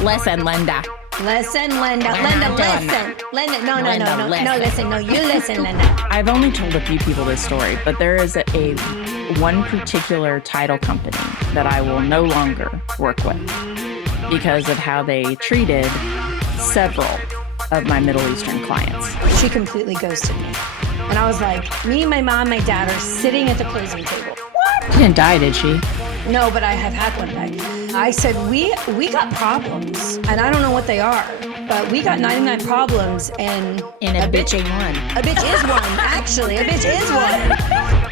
Listen, Linda. Listen, Linda. Linda, listen. Linda, no. No, listen. No, you listen, Linda. I've only told a few people this story, but there is one particular title company that I will no longer work with because of how they treated several of my Middle Eastern clients. She completely ghosted me. And I was like, me, my mom, my dad are sitting at the closing table. What? She didn't die, did she? No, but I have had one day. I said, we got problems, and I don't know what they are, but we got 99 problems, and a bitch ain't one. A bitch is one, actually. A bitch is one.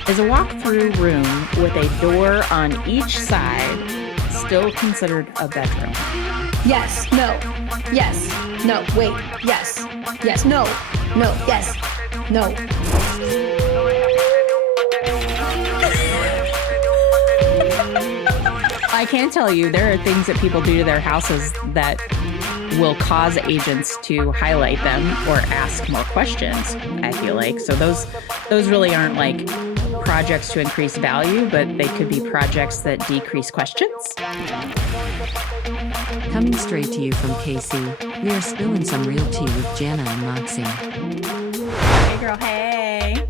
Is a walk-through room with a door on each side still considered a bedroom? Yes, no, yes, no, wait, yes, no, yes, no. I can tell you there are things that people do to their houses that will cause agents to highlight them or ask more questions, I feel like. So those really aren't like projects to increase value, but they could be projects that decrease questions. Coming straight to you from KC, we are spilling some real tea with Jana and Moxie. Hey girl, hey.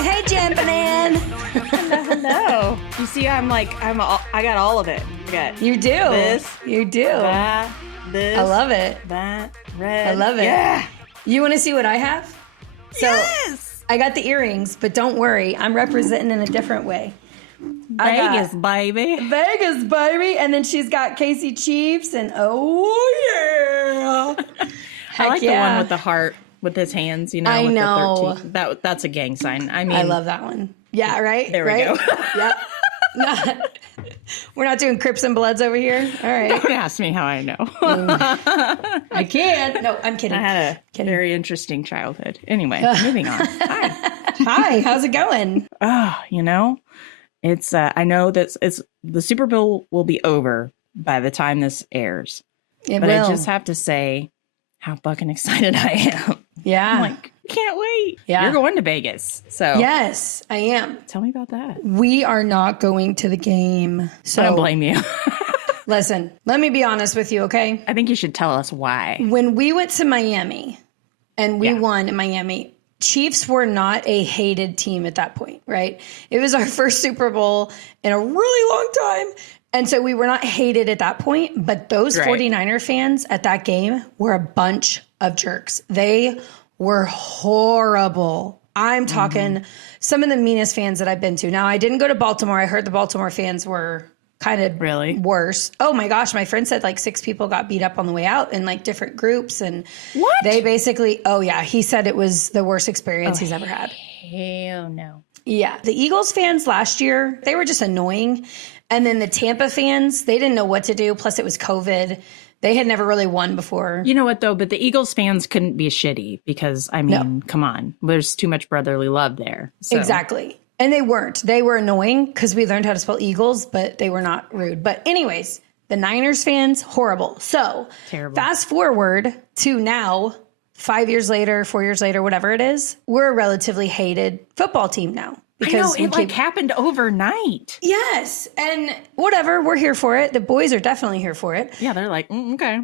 Hey, Jampanan. Hello. You see, I got all of it. I got You do. This. You do. That. This. I love it. That. Red. I love it. Yeah. You want to see what I have? So Yes. I got the earrings, but don't worry. I'm representing in a different way. Vegas, baby. Vegas, baby. And then she's got Casey Chiefs and oh, yeah. I like the one with the heart with his hands, you know. I with know. The 13. That's a gang sign. I mean, I love that one. Yeah, right? There we go. Yep. We're not doing Crips and Bloods over here. All right. Don't ask me how I know. I can't. No, I'm kidding. I had a very interesting childhood. Anyway, moving on. Hi. Hi, how's it going? It's I know that the Super Bowl will be over by the time this airs. It but will. I just have to say how fucking excited I am. Yeah. I'm like, can't wait. Yeah. You're going to Vegas. So Yes, I am. tell me about that. We are not going to the game. So I don't blame you. Listen, let me be honest with you, okay? I think you should tell us why. When we went to Miami and we won in Miami, Chiefs were not a hated team at that point, right? It was our first Super Bowl in a really long time. And so we were not hated at that point, but those 49er fans at that game were a bunch of jerks. They were horrible. I'm talking some of the meanest fans that I've been to. Now, I didn't go to Baltimore. I heard the Baltimore fans were kind of worse. Oh my gosh, my friend said like 6 people got beat up on the way out in like different groups. And they basically, he said it was the worst experience he's ever had. Hell no. Yeah. The Eagles fans last year, they were just annoying. And then the Tampa fans, they didn't know what to do. Plus it was COVID. They had never really won before. You know what, though? But the Eagles fans couldn't be shitty because, I mean, come on. There's too much brotherly love there. So. Exactly. And they weren't. They were annoying because we learned how to spell Eagles, but they were not rude. But anyways, the Niners fans, horrible. So fast forward to now, 5 years later, 4 years later, whatever it is, we're a relatively hated football team now. Because I know, it happened overnight. Yes. And whatever, we're here for it. The boys are definitely here for it. Yeah, they're like, okay.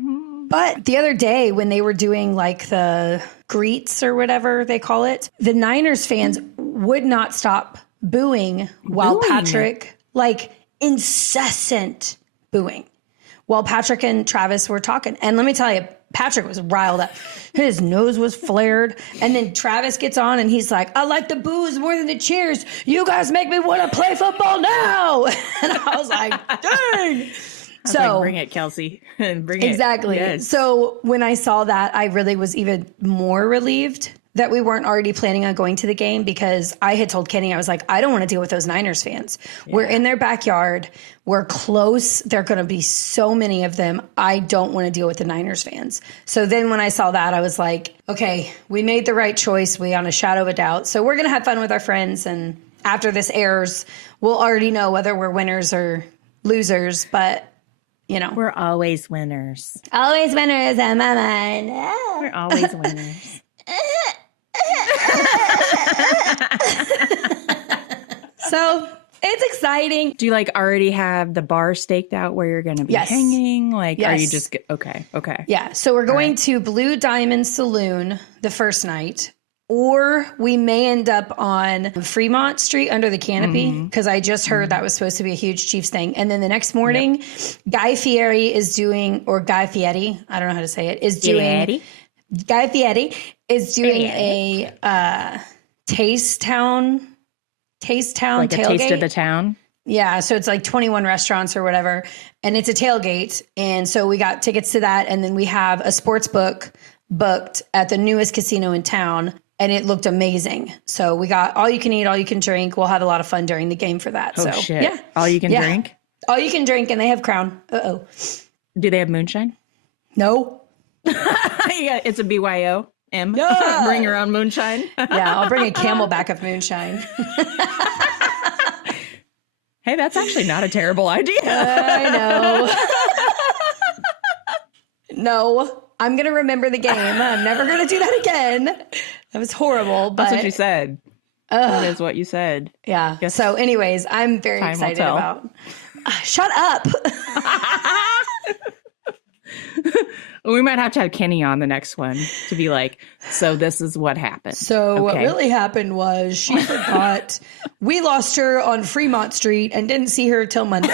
But the other day when they were doing like the greets or whatever they call it, the Niners fans would not stop booing while Patrick, like incessant booing, while Patrick and Travis were talking. And let me tell you, Patrick was riled up. His nose was flared. And then Travis gets on and he's like, I like the boos more than the cheers. You guys make me want to play football now. And I was like, dang. So bring it, Kelsey. Bring it. Exactly. Yes. So when I saw that, I really was even more relieved that we weren't already planning on going to the game, because I had told Kenny, I was like, I don't want to deal with those Niners fans. Yeah. We're in their backyard. We're close. There are going to be so many of them. I don't want to deal with the Niners fans. So then when I saw that, I was like, okay, we made the right choice. We on a shadow of a doubt. So we're going to have fun with our friends. And after this airs, we'll already know whether we're winners or losers. But, you know. We're always winners. Always winners in my mind. We're always winners. So it's exciting. Do you like already have the bar staked out where you're going to be hanging? Like, are you just, okay. Yeah. So we're going to Blue Diamond Saloon the first night, or we may end up on Fremont Street under the canopy, because I just heard that was supposed to be a huge Chiefs thing. And then the next morning, Guy Fieri is doing, or Guy Fieri, I don't know how to say it, is doing, Guy Fieri is doing a Taste Town like tailgate. A taste of the town. Yeah, so it's like 21 restaurants or whatever, and it's a tailgate. And so we got tickets to that, and then we have a sports book booked at the newest casino in town, and it looked amazing. So we got all you can eat, all you can drink. We'll have a lot of fun during the game for that. Oh, so shit. yeah. All you can drink? All you can drink, and they have Crown. Uh-oh. Do they have moonshine? No. Yeah, it's a BYO. Yeah. Bring your own moonshine. Yeah, I'll bring a Camelback of moonshine. Hey, that's actually not a terrible idea. I know. No, I'm going to remember the game. I'm never going to do that again. That was horrible. But That's what you said. That is what you said. Yeah. Guess so anyways, I'm very time will excited tell. about. Shut up. We might have to have Kenny on the next one to be like, so this is what happened. So what really happened was she forgot. We lost her on Fremont Street and didn't see her till Monday.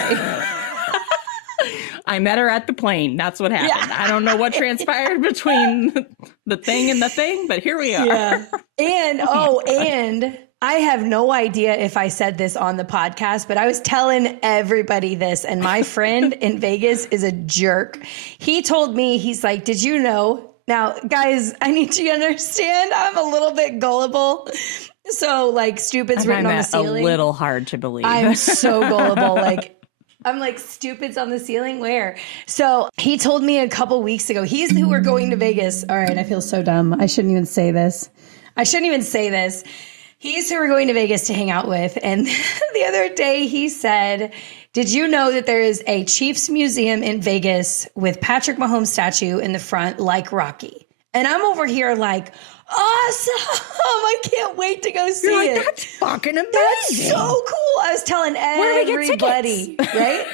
I met her at the plane. That's what happened. I don't know what transpired between the thing and the thing, but here we are. Yeah. And I have no idea if I said this on the podcast, but I was telling everybody this, and my friend in Vegas is a jerk. He told me, he's like, did you know? Now, guys, I need you to understand, I'm a little bit gullible. So, like, stupid's written on the ceiling. A little hard to believe. I'm so gullible. I'm like, stupid's on the ceiling? Where? So he told me a couple weeks ago, he's who we're going to Vegas. All right, I feel so dumb. I shouldn't even say this. He's who we're going to Vegas to hang out with. And the other day he said, did you know that there is a Chiefs museum in Vegas with Patrick Mahomes statue in the front like Rocky? And I'm over here like, awesome. I can't wait to go see it. That's fucking amazing. That's so cool. I was telling everybody, right?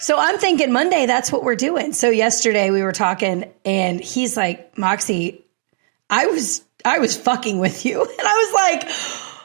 So I'm thinking Monday, that's what we're doing. So yesterday we were talking and he's like, Moxie, I was fucking with you. And I was like,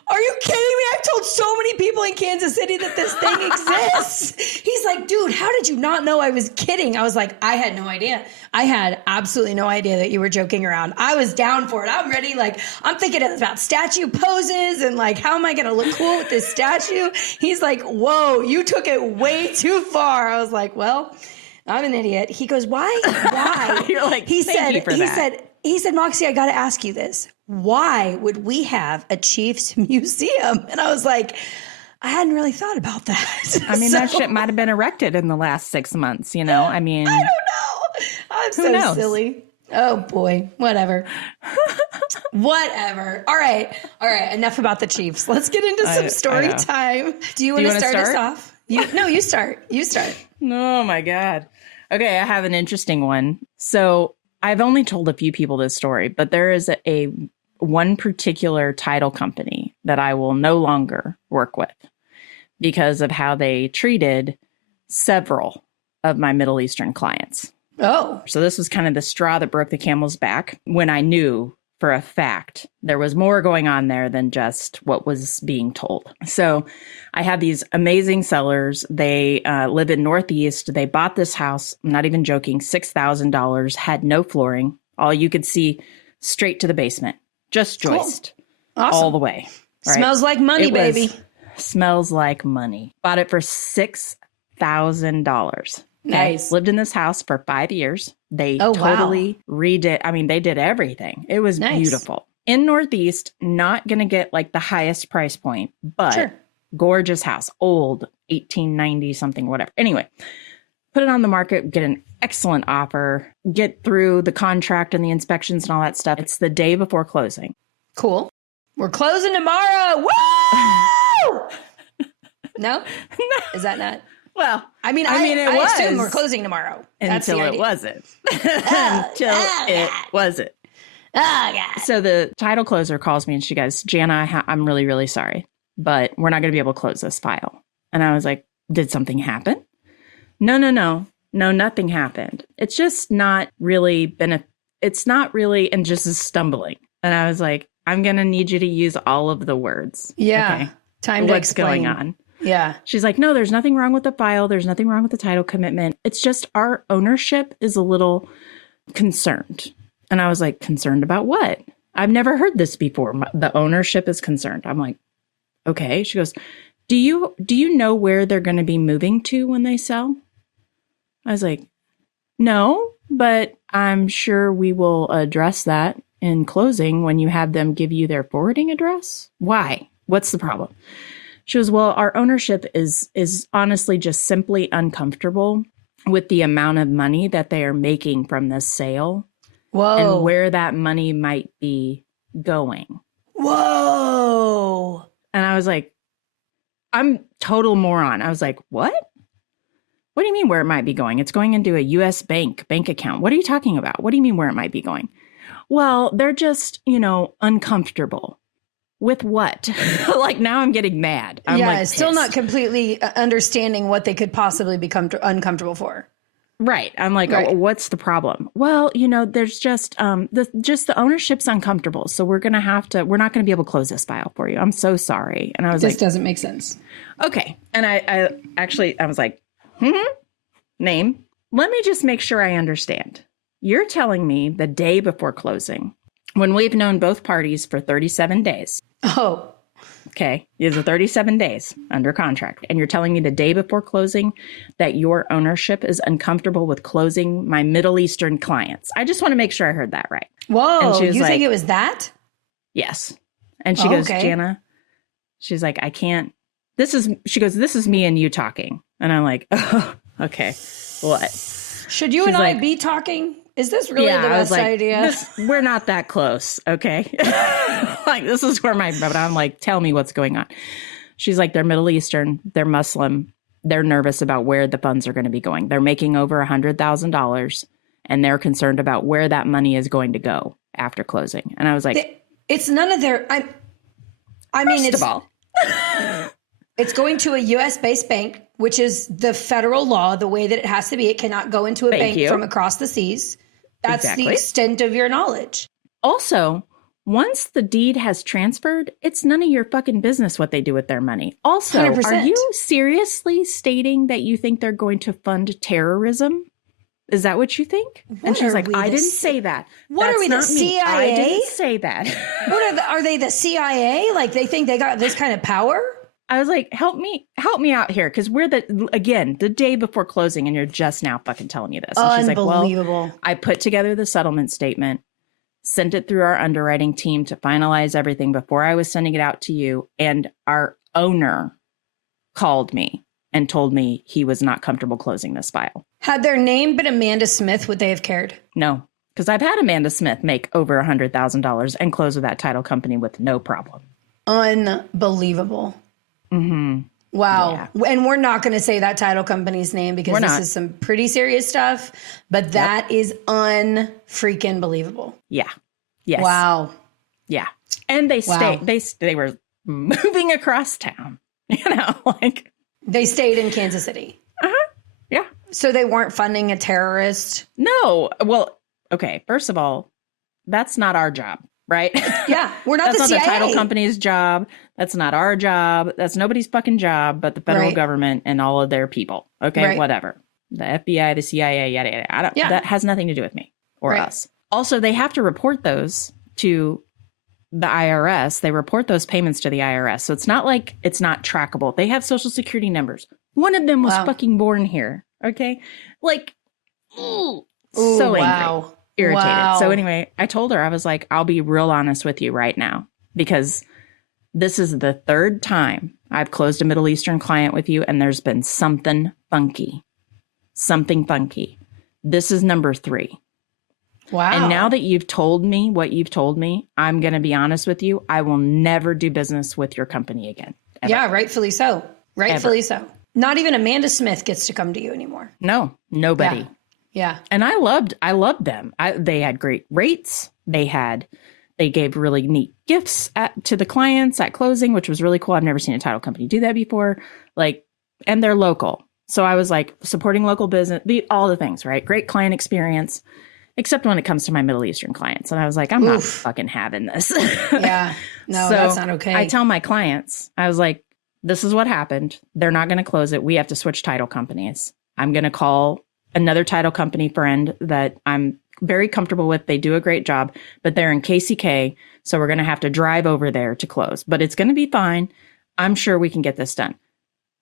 are you kidding me? I've told so many people in Kansas City that this thing exists. He's like, dude, how did you not know I was kidding? I was like, I had no idea. I had absolutely no idea that you were joking around. I was down for it. I'm ready. Like, I'm thinking about statue poses and like, how am I going to look cool with this statue? He's like, whoa, you took it way too far. I was like, well, I'm an idiot. He goes, why? You're like, he said, Moxie, I got to ask you this. Why would we have a Chiefs museum? And I was like, I hadn't really thought about that. I mean, that shit might have been erected in the last 6 months, you know? I mean, I don't know. I'm so silly. Oh boy, whatever. Whatever. All right. Enough about the Chiefs. Let's get into some story time. Do you want to start us off? No, you start. Oh my God. Okay, I have an interesting one. So I've only told a few people this story, but there is a one particular title company that I will no longer work with because of how they treated several of my Middle Eastern clients. Oh. So this was kind of the straw that broke the camel's back when I knew for a fact there was more going on there than just what was being told. So I have these amazing sellers. They live in Northeast. They bought this house, I'm not even joking, $6,000, had no flooring. All you could see straight to the basement, just joist all the way. Right? Smells like money, baby. Smells like money. Bought it for $6,000. Nice. Lived in this house for 5 years. They totally redid. I mean, they did everything. It was beautiful. In Northeast, not going to get like the highest price point, but gorgeous house, old, 1890 something, whatever. Anyway, put it on the market, get an excellent offer, get through the contract and the inspections and all that stuff. It's the day before closing. Cool. We're closing tomorrow. Woo! No? Is that not? Well, I assume we're closing tomorrow. That's until it wasn't. It wasn't. Oh, God. So the title closer calls me and she goes, Jana, I'm really, really sorry, but we're not going to be able to close this file. And I was like, did something happen? No, nothing happened. It's just not really it's not really, and just is stumbling. And I was like, I'm going to need you to use all of the words. Yeah. Okay. Time to What's explain. going on? Yeah. She's like, no, there's nothing wrong with the file. There's nothing wrong with the title commitment. It's just our ownership is a little concerned. And I was like, concerned about what? I've never heard this before. The ownership is concerned. I'm like, okay. She goes, do you know where they're going to be moving to when they sell? I was like, no, but I'm sure we will address that in closing when you have them give you their forwarding address. Why? What's the problem? She goes, well, our ownership is honestly just simply uncomfortable with the amount of money that they are making from this sale. Whoa. And where that money might be going. Whoa. And I was like, I'm total moron. I was like, what? What do you mean where it might be going? It's going into a U.S. bank account. What are you talking about? What do you mean where it might be going? Well, they're just, uncomfortable. With what? Like, now I'm getting mad. I'm like, still pissed. not completely understanding what they could possibly become uncomfortable for. Right. I'm like, Right. Oh, what's the problem? Well, there's just the ownership's uncomfortable. So we're not going to be able to close this file for you. I'm so sorry. And I was This like, doesn't make sense. okay. And I was like, name. Let me just make sure I understand. You're telling me the day before closing, when we've known both parties for 37 days. Oh, Okay. These are 37 days under contract. And you're telling me the day before closing that your ownership is uncomfortable with closing my Middle Eastern clients. I just want to make sure I heard that right. whoa. And she was You like, think it was that? yes. And she goes, okay. Jana, she's like, I can't, this is me and you talking. And I'm like, oh, okay. What? Should you She's and I like, be talking? Is this really the I was best like, idea? we're not that close. Okay. Like, this is where but I'm like, tell me what's going on. She's like, they're Middle Eastern, they're Muslim. They're nervous about where the funds are going to be going. They're making over $100,000 and they're concerned about where that money is going to go after closing. And I was like, it's none of their, first of all, it's going to a U.S. based bank, which is the federal law, the way that it has to be. It cannot go into a bank from across the seas. That's Exactly. the extent of your knowledge. Also, once the deed has transferred, it's none of your fucking business what they do with their money. Also, 100%. Are you seriously stating that you think they're going to fund terrorism? Is that what you think? And she's like, I didn't say that. What That's are we, the not me. CIA? I didn't say that. What are they the CIA? Like they think they got this kind of power? I was like, help me out here. Cause we're the day before closing and you're just now fucking telling me this. And she's like, Unbelievable. well, I put together the settlement statement, sent it through our underwriting team to finalize everything before I was sending it out to you. And our owner called me and told me he was not comfortable closing this file. Had their name been Amanda Smith, would they have cared? No, because I've had Amanda Smith make over $100,000 and close with that title company with no problem. Unbelievable. Mm-hmm. Wow. Yeah. And we're not going to say that title company's name because this is some pretty serious stuff, but that is unfreaking believable. Yeah. Yes. Wow. Yeah. And they they were moving across town, like they stayed in Kansas City. Yeah. So they weren't funding a terrorist. No. Well, okay. First of all, that's not our job, right? Yeah. We're not that's the CIA. That's not the title company's job. That's not our job. That's nobody's fucking job, but the federal government and all of their people. Okay. Right. Whatever. The FBI, the CIA, yada, yada. That has nothing to do with me or us. Also, they have to report those to the IRS. They report those payments to the IRS. So it's not like it's not trackable. They have social security numbers. One of them was fucking born here. Okay. Like, so angry, irritated. Wow. So anyway, I told her, I was like, I'll be real honest with you right now, because this is the third time I've closed a Middle Eastern client with you. And there's been something funky. This is number 3. Wow. And now that you've told me what you've told me, I'm going to be honest with you. I will never do business with your company again. Ever. Yeah, rightfully so. Rightfully so. Not even Amanda Smith gets to come to you anymore. No, nobody. Yeah. And I loved them. They had great rates. They gave really neat gifts to the clients at closing, which was really cool. I've never seen a title company do that before. Like, and they're local. So I was like supporting local business, all the things, right? Great client experience, except when it comes to my Middle Eastern clients. And I was like, I'm not fucking having this. Yeah. No, so that's not okay. I tell my clients, I was like, this is what happened. They're not going to close it. We have to switch title companies. I'm going to call another title company friend that I'm very comfortable with. They do a great job, but they're in KCK. So we're going to have to drive over there to close, but it's going to be fine. I'm sure we can get this done.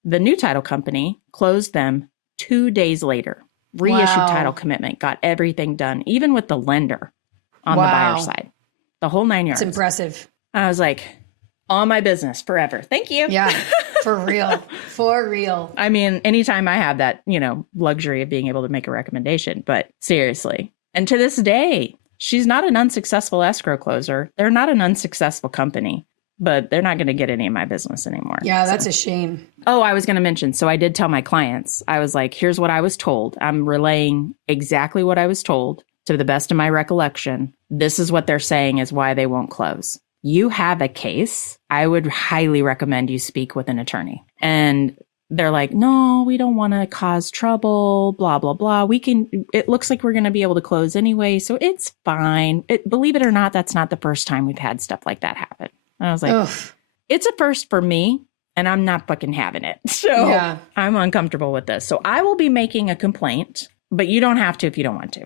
The new title company closed them 2 days later, reissued title commitment, got everything done, even with the lender on the buyer side, the whole 9 yards. It's impressive. I was like, all my business forever. Thank you. Yeah, for real. For real. I mean, anytime I have that, luxury of being able to make a recommendation, but seriously. And to this day, she's not an unsuccessful escrow closer. They're not an unsuccessful company, but they're not going to get any of my business anymore. Yeah, that's a shame. Oh, I was going to mention. So I did tell my clients, I was like, here's what I was told. I'm relaying exactly what I was told to the best of my recollection. This is what they're saying is why they won't close. You have a case. I would highly recommend you speak with an attorney. And they're like, no, we don't want to cause trouble, blah, blah, blah. It looks like we're going to be able to close anyway. So it's fine. Believe it or not, that's not the first time we've had stuff like that happen. And I was like, It's a first for me and I'm not fucking having it. So I'm uncomfortable with this. So I will be making a complaint, but you don't have to if you don't want to.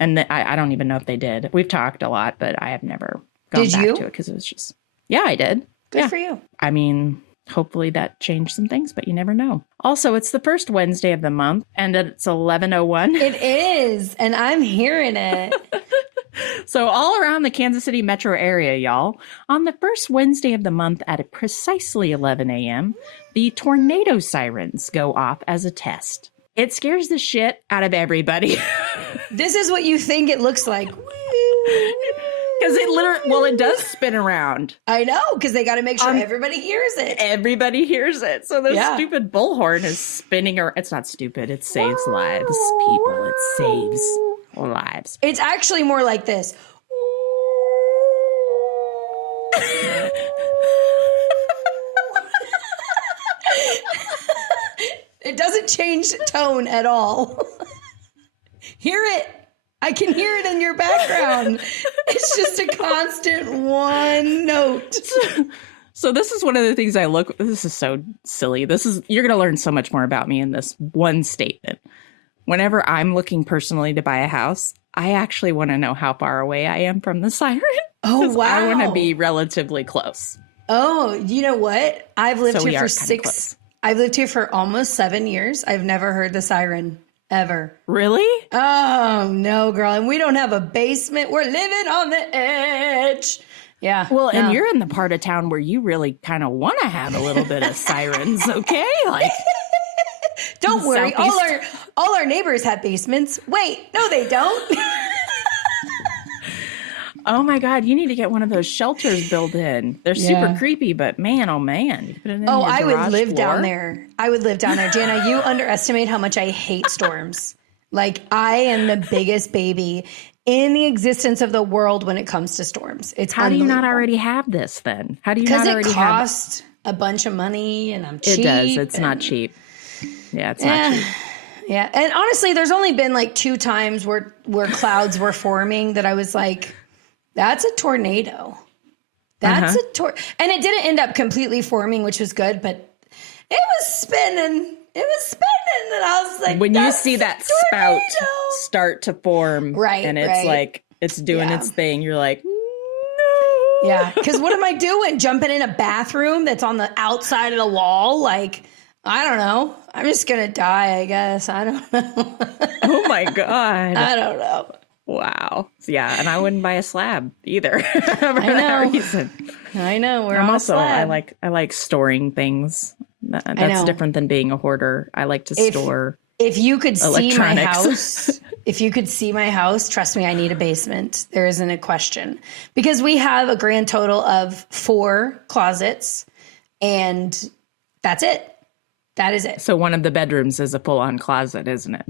And I don't even know if they did. We've talked a lot, but I have never gone back to it because it was just, I did. Good for you. I mean, hopefully that changed some things, but you never know. Also, it's the first Wednesday of the month and it's 11:01. It is. And I'm hearing it. So all around the Kansas City metro area, y'all, on the first Wednesday of the month at precisely 11 a.m., the tornado sirens go off as a test. It scares the shit out of everybody. This is what you think it looks like. Because it does spin around. I know, because they got to make sure everybody hears it. Everybody hears it. So the stupid bullhorn is spinning around. It's not stupid. It saves lives, people. It saves lives. It's actually more like this. It doesn't change tone at all. Hear it. I can hear it in your background. It's just a constant one note. So this is one of the things this is so silly. You're going to learn so much more about me in this one statement. Whenever I'm looking personally to buy a house, I actually want to know how far away I am from the siren. Oh, wow. I want to be relatively close. Oh, you know what? I've lived here for almost 7 years. I've never heard the siren. Ever. Really? Oh, no, girl. And we don't have a basement. We're living on the edge. Yeah. Well, and you're in the part of town where you really kind of want to have a little bit of sirens, okay? Like, don't worry. All our neighbors have basements. Wait, no, they don't. Oh my God, you need to get one of those shelters built in. They're super creepy, but man, oh man. You put it in your I would live floor. down there. I would live down there. Jana, you underestimate how much I hate storms. Like, I am the biggest baby in the existence of the world when it comes to storms. It's How do you not already have this then? How do you not already have? Because it costs a bunch of money and I'm cheap. It does. It's not cheap. Yeah, it's not cheap. Yeah. And honestly, there's only been like 2 times where clouds were forming that I was like, that's a tornado. That's and it didn't end up completely forming, which was good, but it was spinning. And I was like, when you see that spout start to form, and it's like, it's doing its thing, you're like, no. Yeah. Because what am I doing? Jumping in a bathroom that's on the outside of the wall? Like, I don't know. I'm just going to die, I guess. I don't know. Oh my God. I don't know. Wow. Yeah, and I wouldn't buy a slab either for that reason. I know. I'm also I like storing things. That's different than being a hoarder. I like to store. If you could see my house, trust me, I need a basement. There isn't a question. Because we have a grand total of 4 closets and that's it. That is it. So one of the bedrooms is a full-on closet, isn't it?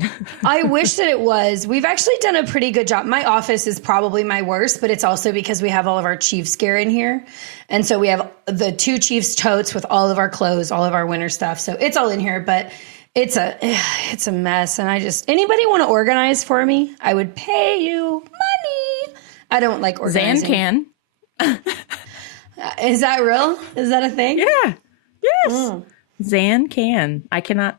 I wish that it was. We've actually done a pretty good job. My office is probably my worst, but it's also because we have all of our Chiefs gear in here. And so we have the 2 Chiefs totes with all of our clothes, all of our winter stuff. So it's all in here, but it's a mess. And anybody want to organize for me? I would pay you money. I don't like organizing. Zan can. Is that real? Is that a thing? Yeah. Yes. Zan can. I cannot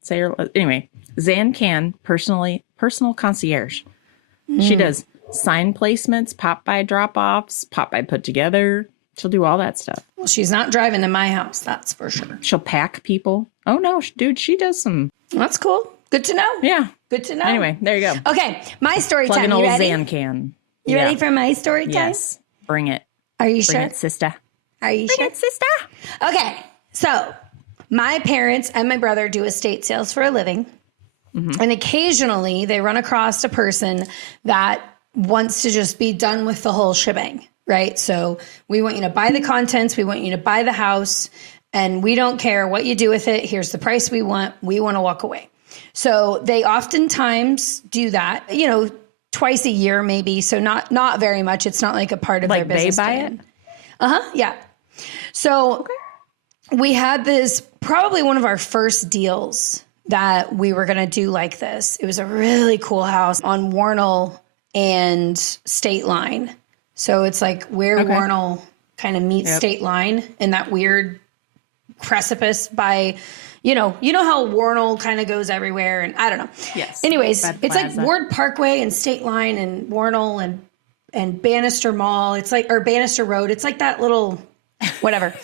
say her. Anyway, Zan can personal concierge. She does sign placements, pop-by drop-offs, pop-by put together. She'll do all that stuff. Well, she's not driving to my house. That's for sure. She'll pack people. Oh, no, dude, she does some. That's cool. Good to know. Yeah. Good to know. Anyway, there you go. Okay. My story Plug time. an You old ready? Zan can. You ready for my story time? Yes. Bring it. Are you Bring sure? it, sister. Are you Bring sure? it, sister. Okay. So my parents and my brother do estate sales for a living. And occasionally they run across a person that wants to just be done with the whole shebang, right? So we want you to buy the contents. We want you to buy the house. And we don't care what you do with it. Here's the price we want. We want to walk away. So they oftentimes do that, twice a year maybe. So not very much. It's not like a part of their business they buy plan. Yeah. So we had this, probably one of our first deals that we were going to do like this. It was a really cool house on Warnell and State Line. So it's like where Warnell kind of meets State Line in that weird precipice by, you know how Warnell kind of goes everywhere, and I don't know. Yes. Anyways, Bad it's Plaza. like Ward Parkway and State Line and Warnell and Bannister Mall. It's like, or Bannister Road. It's like that little, whatever.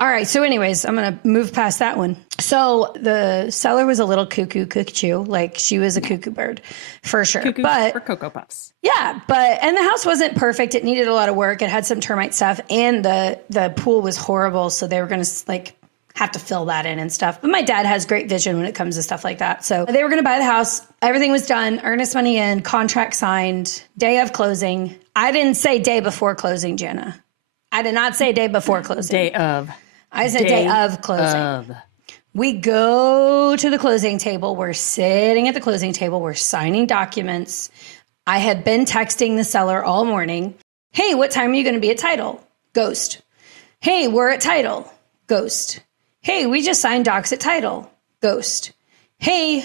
All right. So anyways, I'm going to move past that one. So the seller was a little cuckoo, like she was a cuckoo bird for sure. Cuckoo but for Cocoa Puffs. yeah, and the house wasn't perfect. It needed a lot of work. It had some termite stuff, and the pool was horrible. So they were going to have to fill that in and stuff. But my dad has great vision when it comes to stuff like that. So they were going to buy the house. Everything was done. Earnest money in, contract signed, day of closing. I didn't say day before closing, Jenna. I did not say day before closing. Day of. I said day of closing. We go to the closing table. We're sitting at the closing table. We're signing documents. I had been texting the seller all morning. Hey, what time are you going to be at title? Ghost. Hey, we're at title. Ghost. Hey, we just signed docs at title. Ghost. Hey,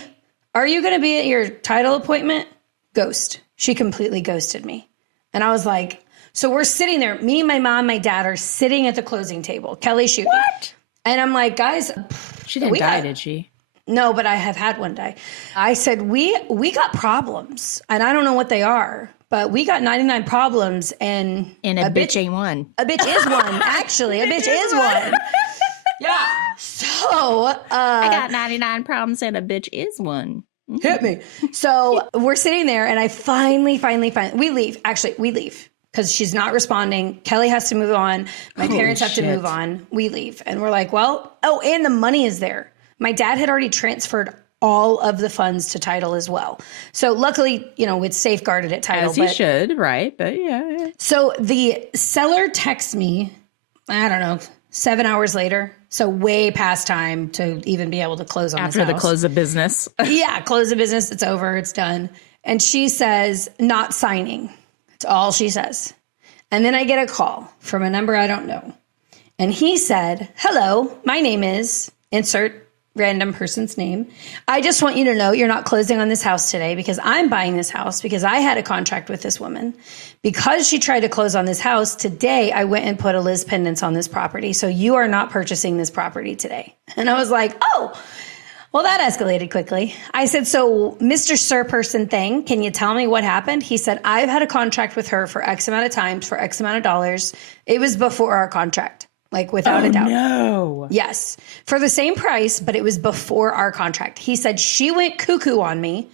are you going to be at your title appointment? Ghost. She completely ghosted me. And I was like, so we're sitting there. Me, my mom, my dad are sitting at the closing table. Kelly shooting. What? And I'm like, guys, She didn't die, did she? no, but I have had one die. I said, we got problems, and I don't know what they are, but we got 99 problems, and And a bitch ain't one. a bitch is one. Actually, a bitch is one. Yeah. So, I got 99 problems and a bitch is one. hit me. So we're sitting there, and I finally, we leave. Actually, we leave. Because she's not responding. Kelly has to move on. My parents have to move on. We leave. And we're like, well, and the money is there. My dad had already transferred all of the funds to title as well. So luckily, it's safeguarded at title. As he should, right? But yeah. So the seller texts me, I don't know, 7 hours later. So way past time to even be able to close on After this the house. close of business. Yeah, close the business. It's over. It's done. And she says, not signing. That's all she says. And then I get a call from a number I don't know. And he said, hello, my name is, insert random person's name. I just want you to know you're not closing on this house today because I'm buying this house because I had a contract with this woman. Because she tried to close on this house, today I went and put a Liz pendants on this property. So you are not purchasing this property today. And I was like, oh, well, that escalated quickly. I said, so Mr. Sir person thing, can you tell me what happened? He said, I've had a contract with her for X amount of times for X amount of dollars. It was before our contract, like without a doubt. No. Yes. For the same price, but it was before our contract. He said, she went cuckoo on me.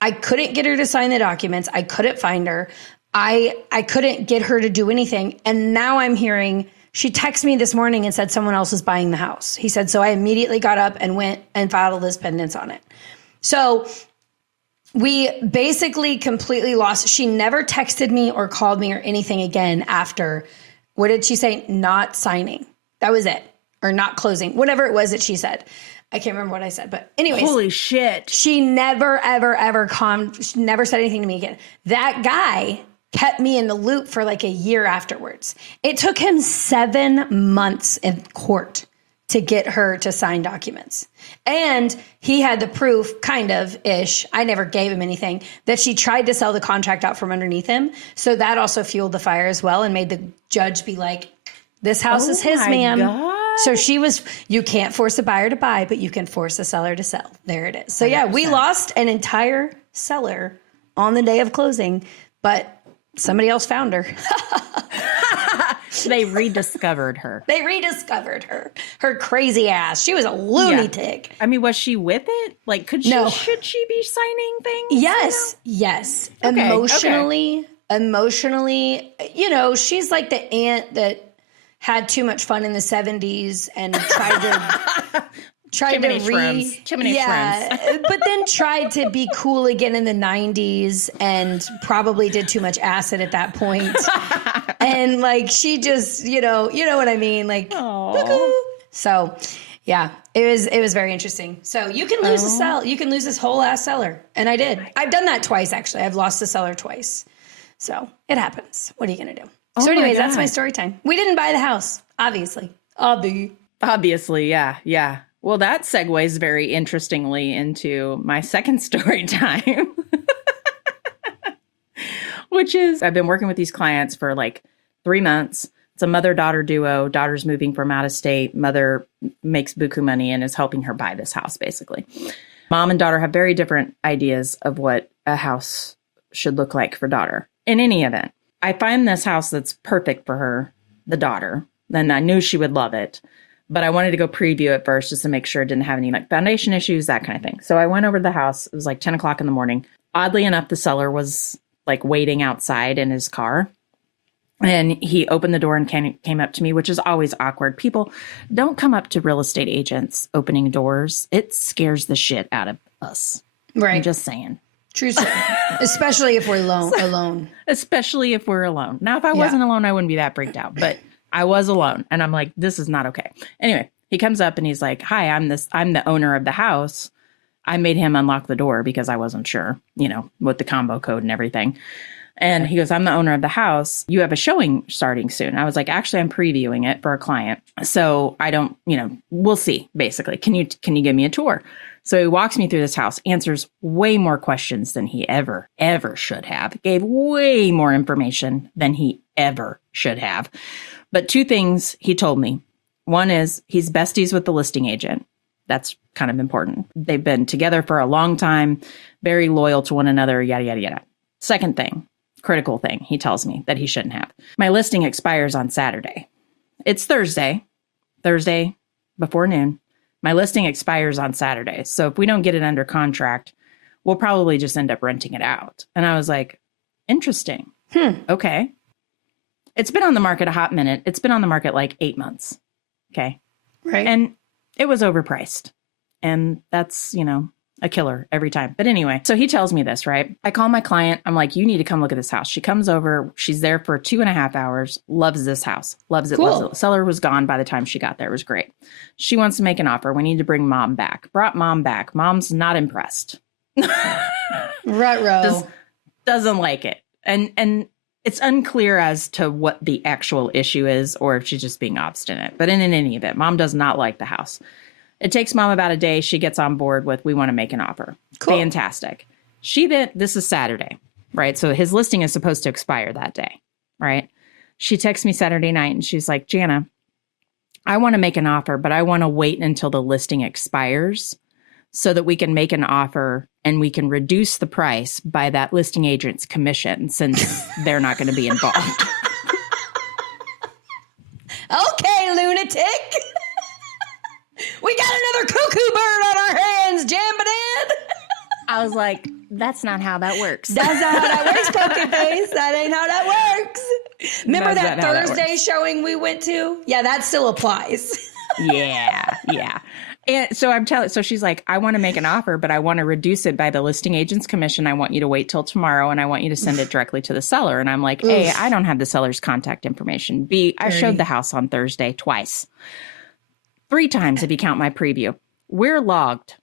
I couldn't get her to sign the documents. I couldn't find her. I couldn't get her to do anything. And now I'm hearing she texted me this morning and said someone else was buying the house. He said, so I immediately got up and went and filed a Liz pendants on it. So we basically completely lost. She never texted me or called me or anything again after, what did she say? Not signing. That was it. Or not closing, whatever it was that she said. I can't remember what I said, but anyways. Holy shit. She never, ever, ever she never said anything to me again. That guy kept me in the loop for like a year afterwards. It took him 7 months in court to get her to sign documents. And he had the proof, kind of ish. I never gave him anything, that she tried to sell the contract out from underneath him. So that also fueled the fire as well and made the judge be like, this house is his, ma'am. God. So you can't force a buyer to buy, but you can force a seller to sell. There it is. So yeah, 100%. We lost an entire seller on the day of closing, but somebody else found her. They rediscovered her. Her crazy ass. She was a lunatic. Yeah. I mean, was she with it? Like, should she be signing things? Yes. Okay. Emotionally, she's like the aunt that had too much fun in the 70s and tried shrimps. But then tried to be cool again in the 90s and probably did too much acid at that point. And like she just, you know what I mean? Like, so yeah, it was very interesting. So you can lose a sell. You can lose this whole ass seller. And I did. I've done that twice, actually. I've lost a seller twice. So it happens. What are you going to do? So anyways, that's my story time. We didn't buy the house, obviously. Obviously, yeah. Well, that segues very interestingly into my second story time, which is I've been working with these clients for like 3 months. It's a mother-daughter duo. Daughter's moving from out of state. Mother makes buku money and is helping her buy this house, basically. Mom and daughter have very different ideas of what a house should look like for daughter. In any event, I find this house that's perfect for her, the daughter. Then I knew she would love it, but I wanted to go preview it first just to make sure it didn't have any like foundation issues, that kind of thing. So I went over to the house. It was like 10 o'clock in the morning. Oddly enough, the seller was like waiting outside in his car. And he opened the door and came up to me, which is always awkward. People don't come up to real estate agents opening doors. It scares the shit out of us. Right. I'm just saying. True story. Especially if we're alone. Especially if we're alone. Now, if I wasn't alone, I wouldn't be that freaked out. But I was alone. And I'm like, this is not okay. Anyway, he comes up and he's like, hi, I'm the owner of the house. I made him unlock the door because I wasn't sure, with the combo code and everything. And he goes, I'm the owner of the house. You have a showing starting soon. I was like, actually, I'm previewing it for a client. So I don't, we'll see, basically. Can you give me a tour? So he walks me through this house, answers way more questions than he ever should have, gave way more information than he ever should have. But 2 things he told me. One is he's besties with the listing agent. That's kind of important. They've been together for a long time, very loyal to one another, yada, yada, yada. Second thing, critical thing he tells me that he shouldn't have. My listing expires on Saturday. It's Thursday before noon. My listing expires on Saturday. So if we don't get it under contract, we'll probably just end up renting it out. And I was like, interesting. Okay. It's been on the market a hot minute. It's been on the market like 8 months. Okay. Right. And it was overpriced. And that's, a killer every time. But anyway, so he tells me this, right? I call my client. I'm like, you need to come look at this house. She comes over. She's there for 2.5 hours. Loves this house. Loves it. Cool. Loves it. Seller was gone by the time she got there. It was great. She wants to make an offer. We need to bring mom back. Brought mom back. Mom's not impressed. Ruh-roh. Doesn't like it. And it's unclear as to what the actual issue is or if she's just being obstinate. But in any event, mom does not like the house. It takes mom about a day. She gets on board with, we want to make an offer. Cool. Fantastic. This is Saturday, right? So his listing is supposed to expire that day, right? She texts me Saturday night and she's like, Jana, I want to make an offer, but I want to wait until the listing expires so that we can make an offer and we can reduce the price by that listing agent's commission since they're not going to be involved. Okay, lunatic. We got another cuckoo bird on our hands, Jambadan. I was like, that's not how that works. That's not how that works, Poker Face. That ain't how that works. Remember that Thursday showing we went to? Yeah, that still applies. Yeah. And so she's like, I want to make an offer, but I want to reduce it by the listing agent's commission. I want you to wait till tomorrow and I want you to send it directly to the seller. And I'm like, A, I don't have the seller's contact information. B, I showed the house on Thursday twice. 3 times if you count my preview. we're logged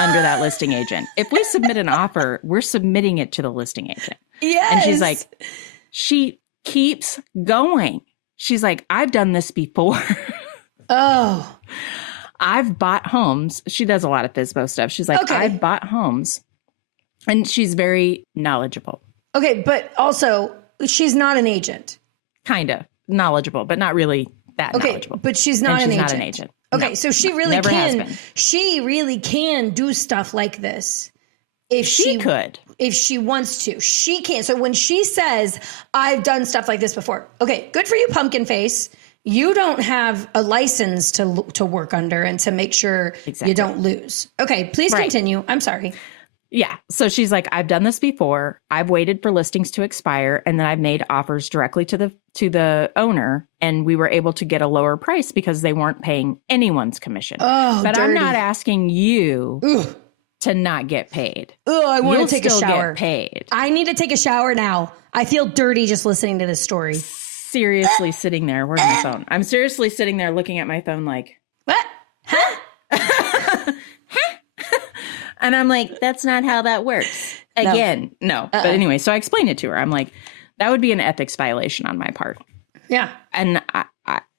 under that listing agent. If we submit an offer, we're submitting it to the listing agent. Yes. And she's like, she keeps going. She's like, I've done this before. Oh. I've bought homes. She does a lot of FSBO stuff. She's like, Okay. I've bought homes. And she's very knowledgeable. Okay, but also she's not an agent. Kind of knowledgeable, but not really that knowledgeable. But she's not an agent. Not an agent. Okay, No. so she really Never has can. been. She really can do stuff like this if She could. if she wants to. She can. So when she says, "I've done stuff like this before," okay, good for you, pumpkin face. You don't have a license to work under and to make sure Exactly. you don't lose. Okay, please Right. continue. I'm sorry. Yeah. So she's like, I've done this before. I've waited for listings to expire, and then I've made offers directly to the owner, and we were able to get a lower price because they weren't paying anyone's commission. Oh, but dirty. I'm not asking you Ugh. to not get paid. Oh, I want You'll to take a still shower. get paid. I need to take a shower now. I feel dirty just listening to this story. Seriously sitting there. Where's my phone? I'm seriously sitting there looking at my phone like, What? Huh? and I'm like, that's not how that works. Again, no. But anyway, so I explained it to her. I'm like, that would be an ethics violation on my part. Yeah. And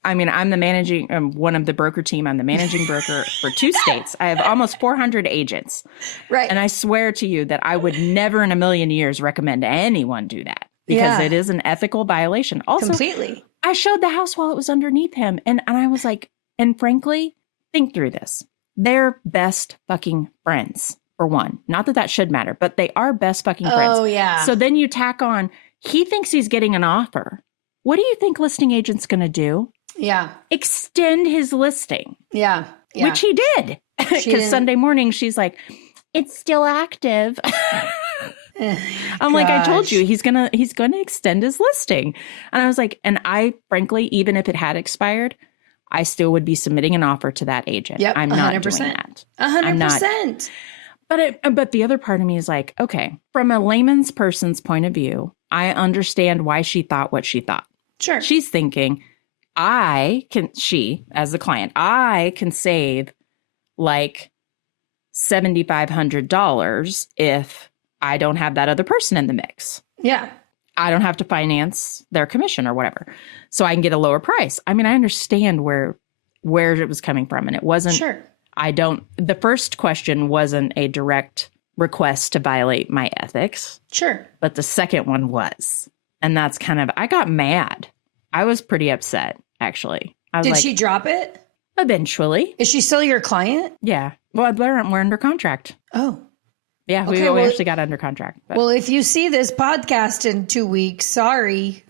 I mean, I'm the managing, one of the broker team. I'm the managing broker for 2 states. I have almost 400 agents. Right. And I swear to you that I would never in a million years recommend anyone do that because Yeah. it is an ethical violation. Also, Completely. I showed the house while it was underneath him. And I was like, and frankly, think through this. They're best fucking friends, for one. Not that that should matter, but they are best fucking friends. Oh, yeah. So then you tack on, he thinks he's getting an offer. What do you think listing agent's going to do? Yeah. Extend his listing, Yeah. Yeah. which he did. Because didn't- Sunday morning, she's like, it's still active. I'm like, I told Gosh. you, he's gonna extend his listing. And I was like, and I frankly, even if it had expired, I still would be submitting an offer to that agent. Yep, I'm not 100%. doing that. 100%. But the other part of me is like, okay, from a layman's person's point of view, I understand why she thought what she thought. Sure. She's thinking, she, as the client, I can save like $7,500 if I don't have that other person in the mix. Yeah. I don't have to finance their commission or whatever. So I can get a lower price. I mean, I understand where it was coming from. And it wasn't, Sure. the first question wasn't a direct request to violate my ethics, Sure. but the second one was. And that's I got mad. I was pretty upset, actually. I was Did like, she drop it? eventually. Is she still your client? Yeah. Well, we're under contract. Oh. Yeah, Okay, we well- actually got under contract. But. Well, if you see this podcast in 2 weeks, sorry.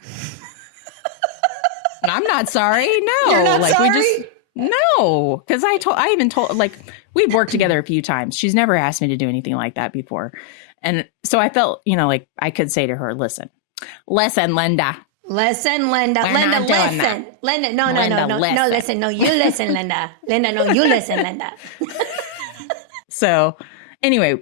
I'm not sorry. No. You're not sorry? No. Because I even told, we've worked together a few times. She's never asked me to do anything like that before. And so I felt, like I could say to her, listen, Linda. Listen, Linda. We're Linda, not doing listen. that. Linda, no, Linda, no, listen. listen. No, you listen, Linda. Linda, no, you listen, Linda. So anyway,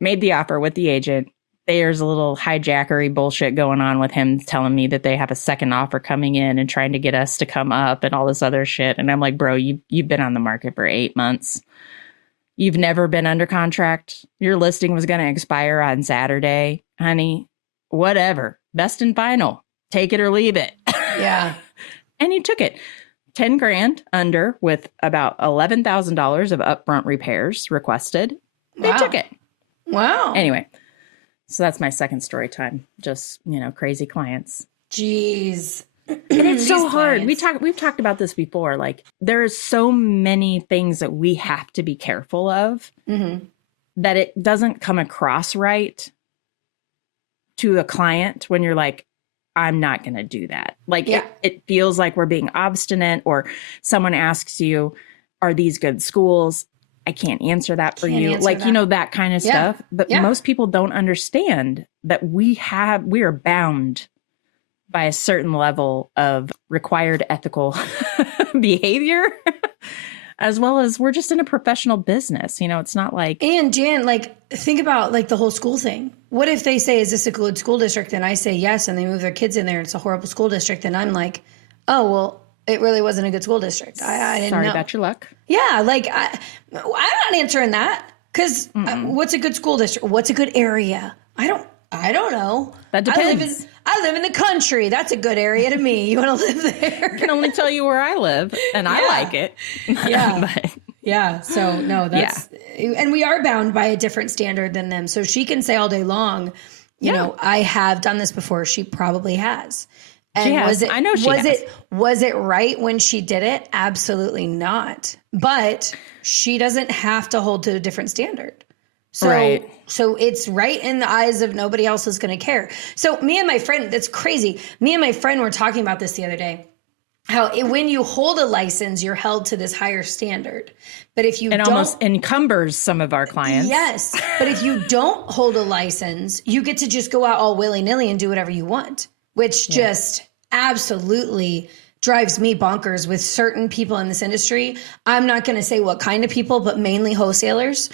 made the offer with the agent. There's a little hijackery bullshit going on with him telling me that they have a second offer coming in and trying to get us to come up and all this other shit. And I'm like, bro, you've been on the market for 8 months. You've never been under contract. Your listing was going to expire on Saturday. Honey, whatever. Best and final. Take it or leave it. Yeah. And he took it. 10 grand under with about $11,000 of upfront repairs requested. They Wow. took it. Wow. Anyway, so that's my second story time. Just, crazy clients. Jeez. And it's so These hard. clients. We've talked about this before. Like there is so many things that we have to be careful of Mm-hmm. that it doesn't come across right to a client when you're like, I'm not going to do that. Like Yeah. it feels like we're being obstinate, or someone asks you, are these good schools? I can't answer that for Can't you. answer Like, that. that kind of Yeah. stuff. But Yeah. most people don't understand that we are bound by a certain level of required ethical behavior, as well as we're just in a professional business. It's not like, And Jan, think about the whole school thing. What if they say, is this a good school district? And I say yes, and they move their kids in there. And it's a horrible school district. And I'm like, oh, well, it really wasn't a good school district. I didn't Sorry know. about your luck. Yeah, like I'm not answering that because what's a good school district? What's a good area? I don't know. That depends. I live in the country. That's a good area to me. You want to live there? I can only tell you where I live, and I like it. Yeah. But, yeah. So no, that's and we are bound by a different standard than them. So she can say all day long, you know, I have done this before. She probably has. And she has. was it, I know she has. Was it right when she did it? Absolutely not. But she doesn't have to hold to a different standard. So it's right in the eyes of nobody else is going to care. So me and my friend, that's crazy. Me and my friend were talking about this the other day. How when you hold a license, you're held to this higher standard. But if you don't, almost encumbers some of our clients. Yes. But if you don't hold a license, you get to just go out all willy-nilly and do whatever you want, which just absolutely drives me bonkers with certain people in this industry. I'm not going to say what kind of people, but mainly wholesalers.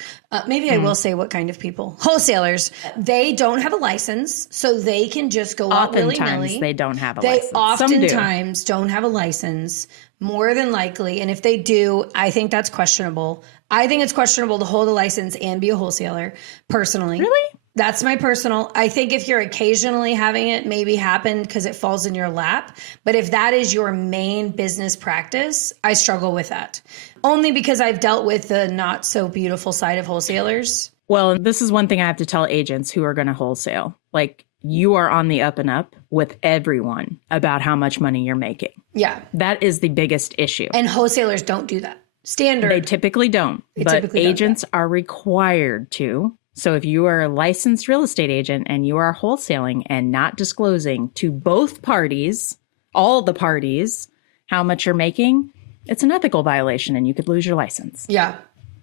Maybe I will say what kind of people. Wholesalers, they don't have a license, so they can just go out willy-nilly. Oftentimes, they don't have a license. They oftentimes don't have a license, more than likely. And if they do, I think that's questionable. I think it's questionable to hold a license and be a wholesaler, personally. Really? That's my personal. I think if you're occasionally having it maybe happen because it falls in your lap. But if that is your main business practice, I struggle with that. Only because I've dealt with the not so beautiful side of wholesalers. Well, this is one thing I have to tell agents who are going to wholesale. Like, you are on the up and up with everyone about how much money you're making. Yeah. That is the biggest issue. And wholesalers don't do that. Standard. They typically don't. But agents are required to. So if you are a licensed real estate agent and you are wholesaling and not disclosing to both parties, all the parties, how much you're making, it's an ethical violation and you could lose your license. Yeah.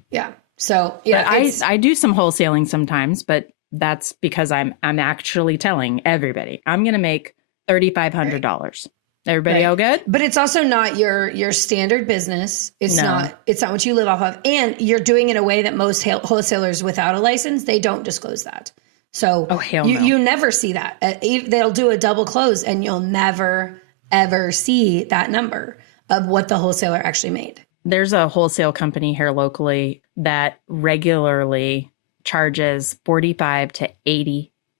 Yeah. So, yeah. I do some wholesaling sometimes, but that's because I'm actually telling everybody I'm going to make $3,500. Everybody all good? But it's also not your standard business. It's not what you live off of. And you're doing it in a way that most wholesalers without a license, they don't disclose that. So you never see that. They'll do a double close and you'll never, ever see that number of what the wholesaler actually made. There's a wholesale company here locally that regularly charges $45,000 to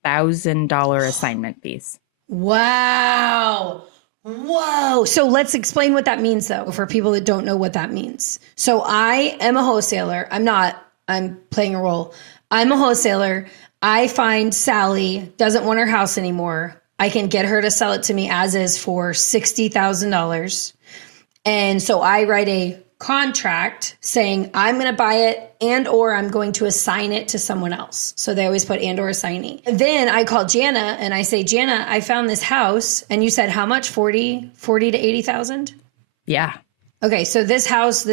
$80,000 assignment fees. Wow. Whoa. So let's explain what that means, though, for people that don't know what that means. So I am a wholesaler. I'm playing a role. I'm a wholesaler. I find Sally doesn't want her house anymore. I can get her to sell it to me as is for $60,000. And so I write a contract saying I'm going to buy it and or I'm going to assign it to someone else. So they always put and or assignee. Then I call Jana and I say, Jana, I found this house. And you said how much? 40 to 80,000? Yeah. Okay, so this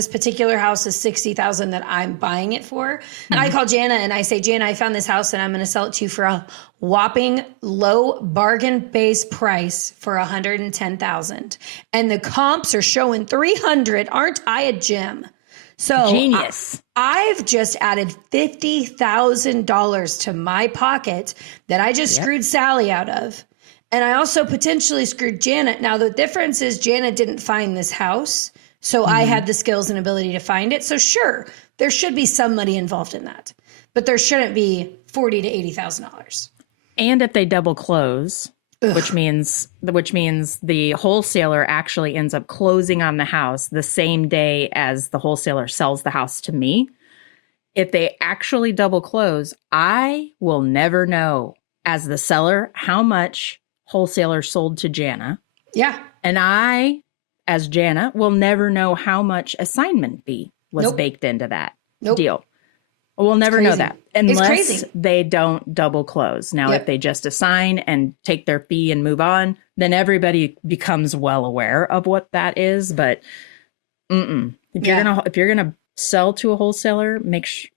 particular house is 60,000 that I'm buying it for. And I call Jana and I say, Jana, I found this house and I'm going to sell it to you for a whopping low bargain base price for 110,000. And the comps are showing 300. Aren't I a gem? So genius. I've just added $50,000 to my pocket that I just screwed Sally out of. And I also potentially screwed Janet. Now, the difference is Janet didn't find this house. So I had the skills and ability to find it. So sure, there should be some money involved in that, but there shouldn't be $40,000 to $80,000. And if they double close, which means the wholesaler actually ends up closing on the house the same day as the wholesaler sells the house to me. If they actually double close, I will never know as the seller how much wholesaler sold to Jana. Yeah. And I, as Jana, will never know how much assignment fee was baked into that deal. We'll never know that unless they don't double close. Now, if they just assign and take their fee and move on, then everybody becomes well aware of what that is. But if you're gonna sell to a wholesaler,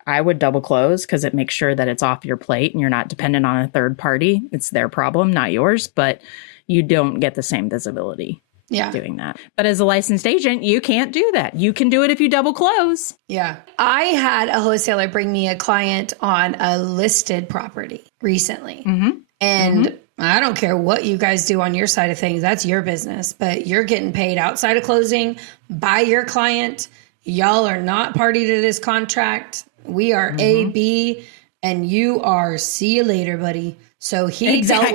I would double close because it makes sure that it's off your plate and you're not dependent on a third party. It's their problem, not yours. But you don't get the same visibility. Doing that. But as a licensed agent, you can't do that. You can do it if you double close. Yeah. I had a wholesaler bring me a client on a listed property recently. And I don't care what you guys do on your side of things. That's your business, but you're getting paid outside of closing by your client. Y'all are not party to this contract. We are A, B, and you are see you later, buddy. So he dealt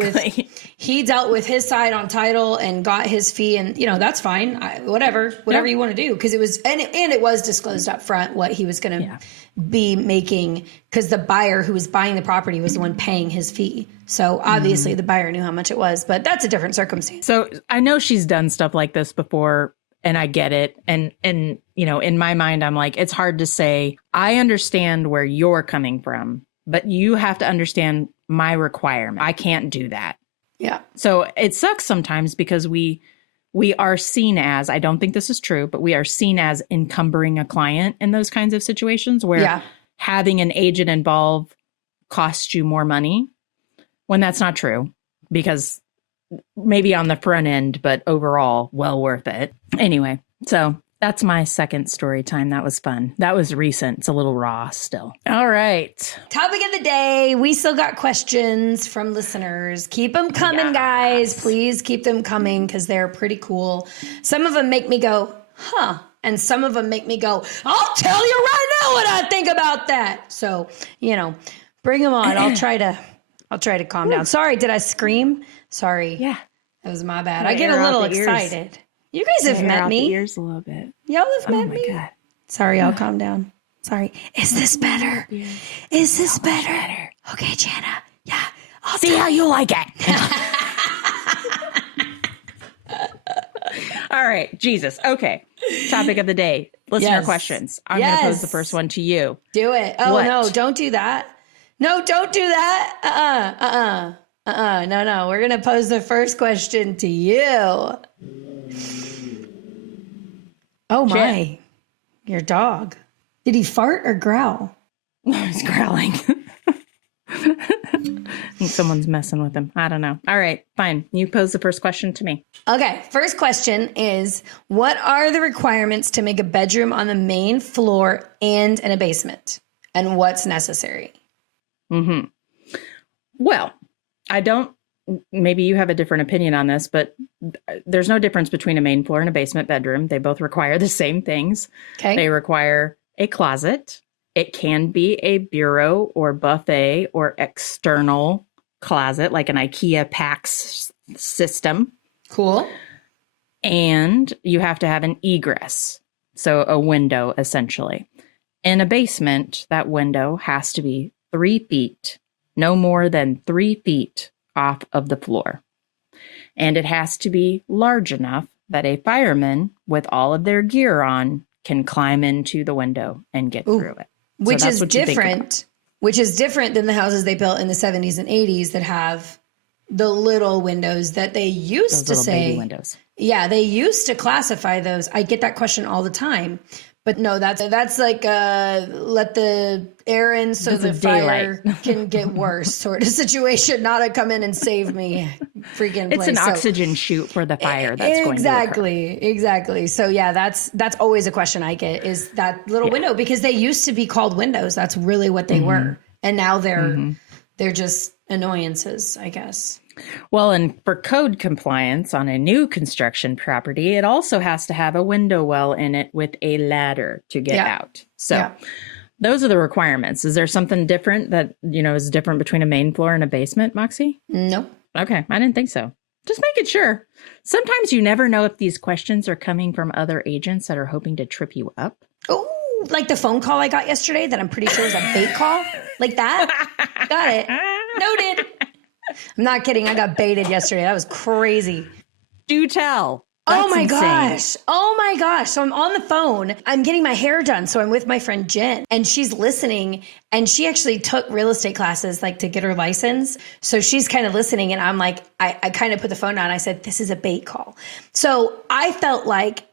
with his side on title and got his fee, and that's fine. Whatever you want to do, because it was and it was disclosed up front what he was going to be making, because the buyer who was buying the property was the one paying his fee. So obviously the buyer knew how much it was, but that's a different circumstance. So I know she's done stuff like this before, and I get it. And in my mind, I'm like, it's hard to say. I understand where you're coming from, but you have to understand my requirement. I can't do that. Yeah. So it sucks sometimes because we are seen as, I don't think this is true, but we are seen as encumbering a client in those kinds of situations where having an agent involved costs you more money, when that's not true, because maybe on the front end, but overall, well worth it. Anyway, so that's my second story time. That was fun. That was recent. It's a little raw still. All right. Topic of the day. We still got questions from listeners. Keep them coming, guys. Please keep them coming, because they're pretty cool. Some of them make me go, huh? And some of them make me go, I'll tell you right now what I think about that. So, bring them on. I'll try to calm down. Sorry, did I scream? Sorry. Yeah. That was my bad. I get a little excited. You guys have met me. Ears a little bit. Y'all have met me. God. Sorry, I'll calm down. Sorry. Is this better? Is this better? Okay, Jana. Yeah. I'll see how you like it. All right. Jesus. Okay. Topic of the day. Listener questions. I'm going to pose the first one to you. Do it. Oh, no. Don't do that. No, don't do that. No. We're going to pose the first question to you. Oh, my. Your dog. Did he fart or growl? He's growling. I think someone's messing with him. I don't know. All right, fine. You pose the first question to me. Okay, first question is, what are the requirements to make a bedroom on the main floor and in a basement? And what's necessary? Well, maybe you have a different opinion on this, but there's no difference between a main floor and a basement bedroom. They both require the same things. Okay. They require a closet. It can be a bureau or buffet or external closet, like an IKEA PAX system. Cool. And you have to have an egress, so a window, essentially. In a basement, that window has to be 3 feet, no more than 3 feet off of the floor. And it has to be large enough that a fireman with all of their gear on can climb into the window and get through it. Which is different than the houses they built in the 70s and 80s that have the little windows that they used to say. Baby windows. Yeah, they used to classify those. I get that question all the time. But no, that's like let the air in so the fire can get worse sort of situation, not to come in and save me freaking place. It's an oxygen chute for the fire that's going to occur. Exactly. So yeah, that's always a question I get, is that little window, because they used to be called windows. That's really what they were. And now they're just annoyances, I guess. Well, and for code compliance on a new construction property, it also has to have a window well in it with a ladder to get out. So those are the requirements. Is there something different that, is different between a main floor and a basement, Moxie? No. Okay. I didn't think so. Just making sure. Sometimes you never know if these questions are coming from other agents that are hoping to trip you up. Oh, like the phone call I got yesterday that I'm pretty sure was a bait call? Like that? Got it. Noted. I'm not kidding. I got baited yesterday. That was crazy. Do tell. Oh my gosh. So I'm on the phone. I'm getting my hair done. So I'm with my friend Jen, and she's listening, and she actually took real estate classes like to get her license. So she's kind of listening, and I'm like, I kind of put the phone down. I said, this is a bait call. So I felt like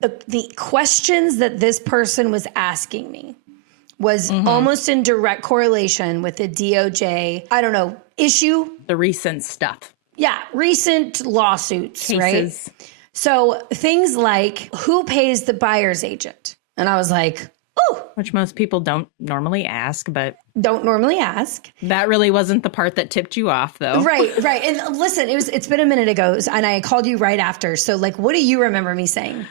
the questions that this person was asking me was almost in direct correlation with the DOJ, I don't know, issue. The recent stuff. Yeah, recent lawsuits, cases. Right? So things like, who pays the buyer's agent? And I was like, which most people don't normally ask, but Don't normally ask. that really wasn't the part that tipped you off, though. Right. And listen, it's been a minute ago, and I called you right after. So, like, what do you remember me saying?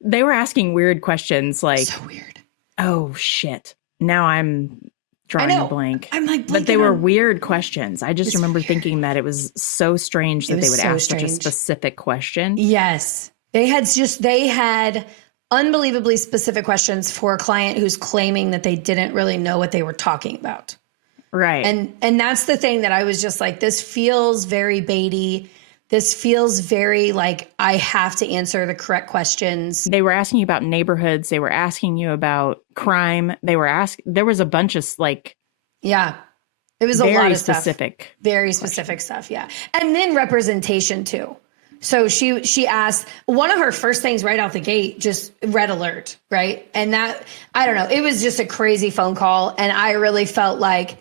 They were asking weird questions like, So weird. oh, shit. Now I'm drawing a blank. I'm like, but they were weird questions. I just remember thinking that it was so strange that they would ask such a specific question. Yes. They had unbelievably specific questions for a client who's claiming that they didn't really know what they were talking about. Right. And that's the thing that I was just like, this feels very baity. This feels very like I have to answer the correct questions. They were asking you about neighborhoods. They were asking you about crime. There was a bunch of yeah, it was a lot of specific stuff. Very specific stuff. Yeah. And then representation too. So she asked, one of her first things right out the gate, just red alert, right? And that, I don't know, it was just a crazy phone call. And I really felt like,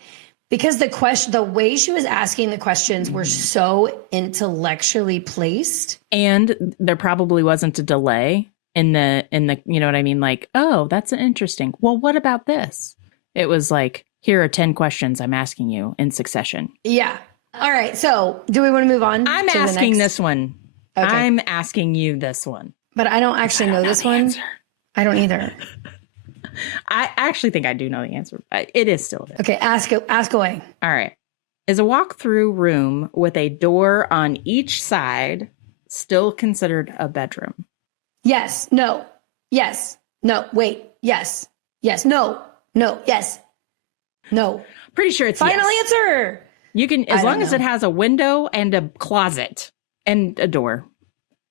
because the way she was asking the questions were so intellectually placed. And there probably wasn't a delay in the, you know what I mean? Like, oh, that's interesting. Well, what about this? It was like, here are 10 questions I'm asking you in succession. Yeah. All right. So do we want to move on? I'm asking this one. Okay. I'm asking you this one. But I don't actually know this one. Answer. I don't either. I actually think I do know the answer. It is still there. Okay, ask away. All right. Is a walk-through room with a door on each side still considered a bedroom? Yes. No. Yes. No. Wait. Yes. Yes. No. No. Yes. No. Pretty sure it's final yes. answer. You can, as long as it has a window and a closet and a door,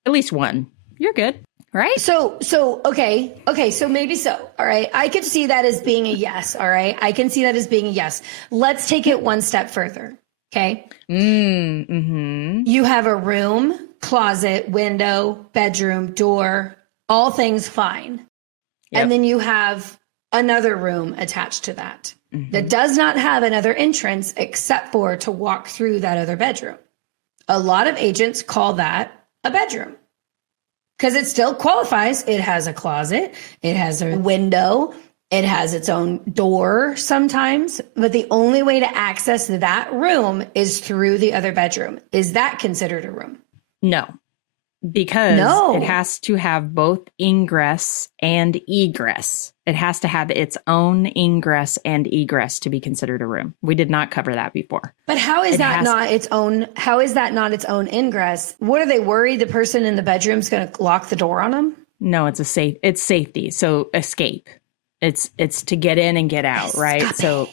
at least one, you're good. Right. So, okay. So maybe so. All right. I could see that as being a yes. All right. I can see that as being a yes. Let's take it one step further. Okay. Mm-hmm. You have a room, closet, window, bedroom, door, all things fine. Yep. And then you have another room attached to that that does not have another entrance except for to walk through that other bedroom. A lot of agents call that a bedroom. Because it still qualifies. It has a closet. It has a window. It has its own door sometimes. But the only way to access that room is through the other bedroom. Is that considered a room? No. Because it has to have both ingress and egress. It has to have its own ingress and egress to be considered a room. We did not cover that before. But how is that not its own? How is that not its own ingress? What are they worried the person in the bedroom's going to lock the door on them? No, it's safety. So escape. It's to get in and get out, right? So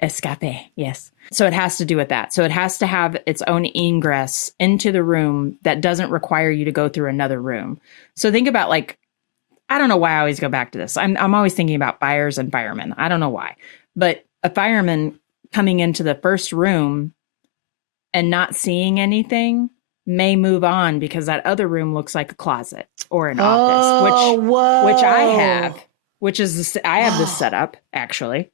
escape. Yes. So it has to do with that. So it has to have its own ingress into the room that doesn't require you to go through another room. So think about I don't know why I always go back to this. I'm always thinking about fires and firemen. I don't know why, but a fireman coming into the first room and not seeing anything may move on because that other room looks like a closet or an office, which I have, I have this set up actually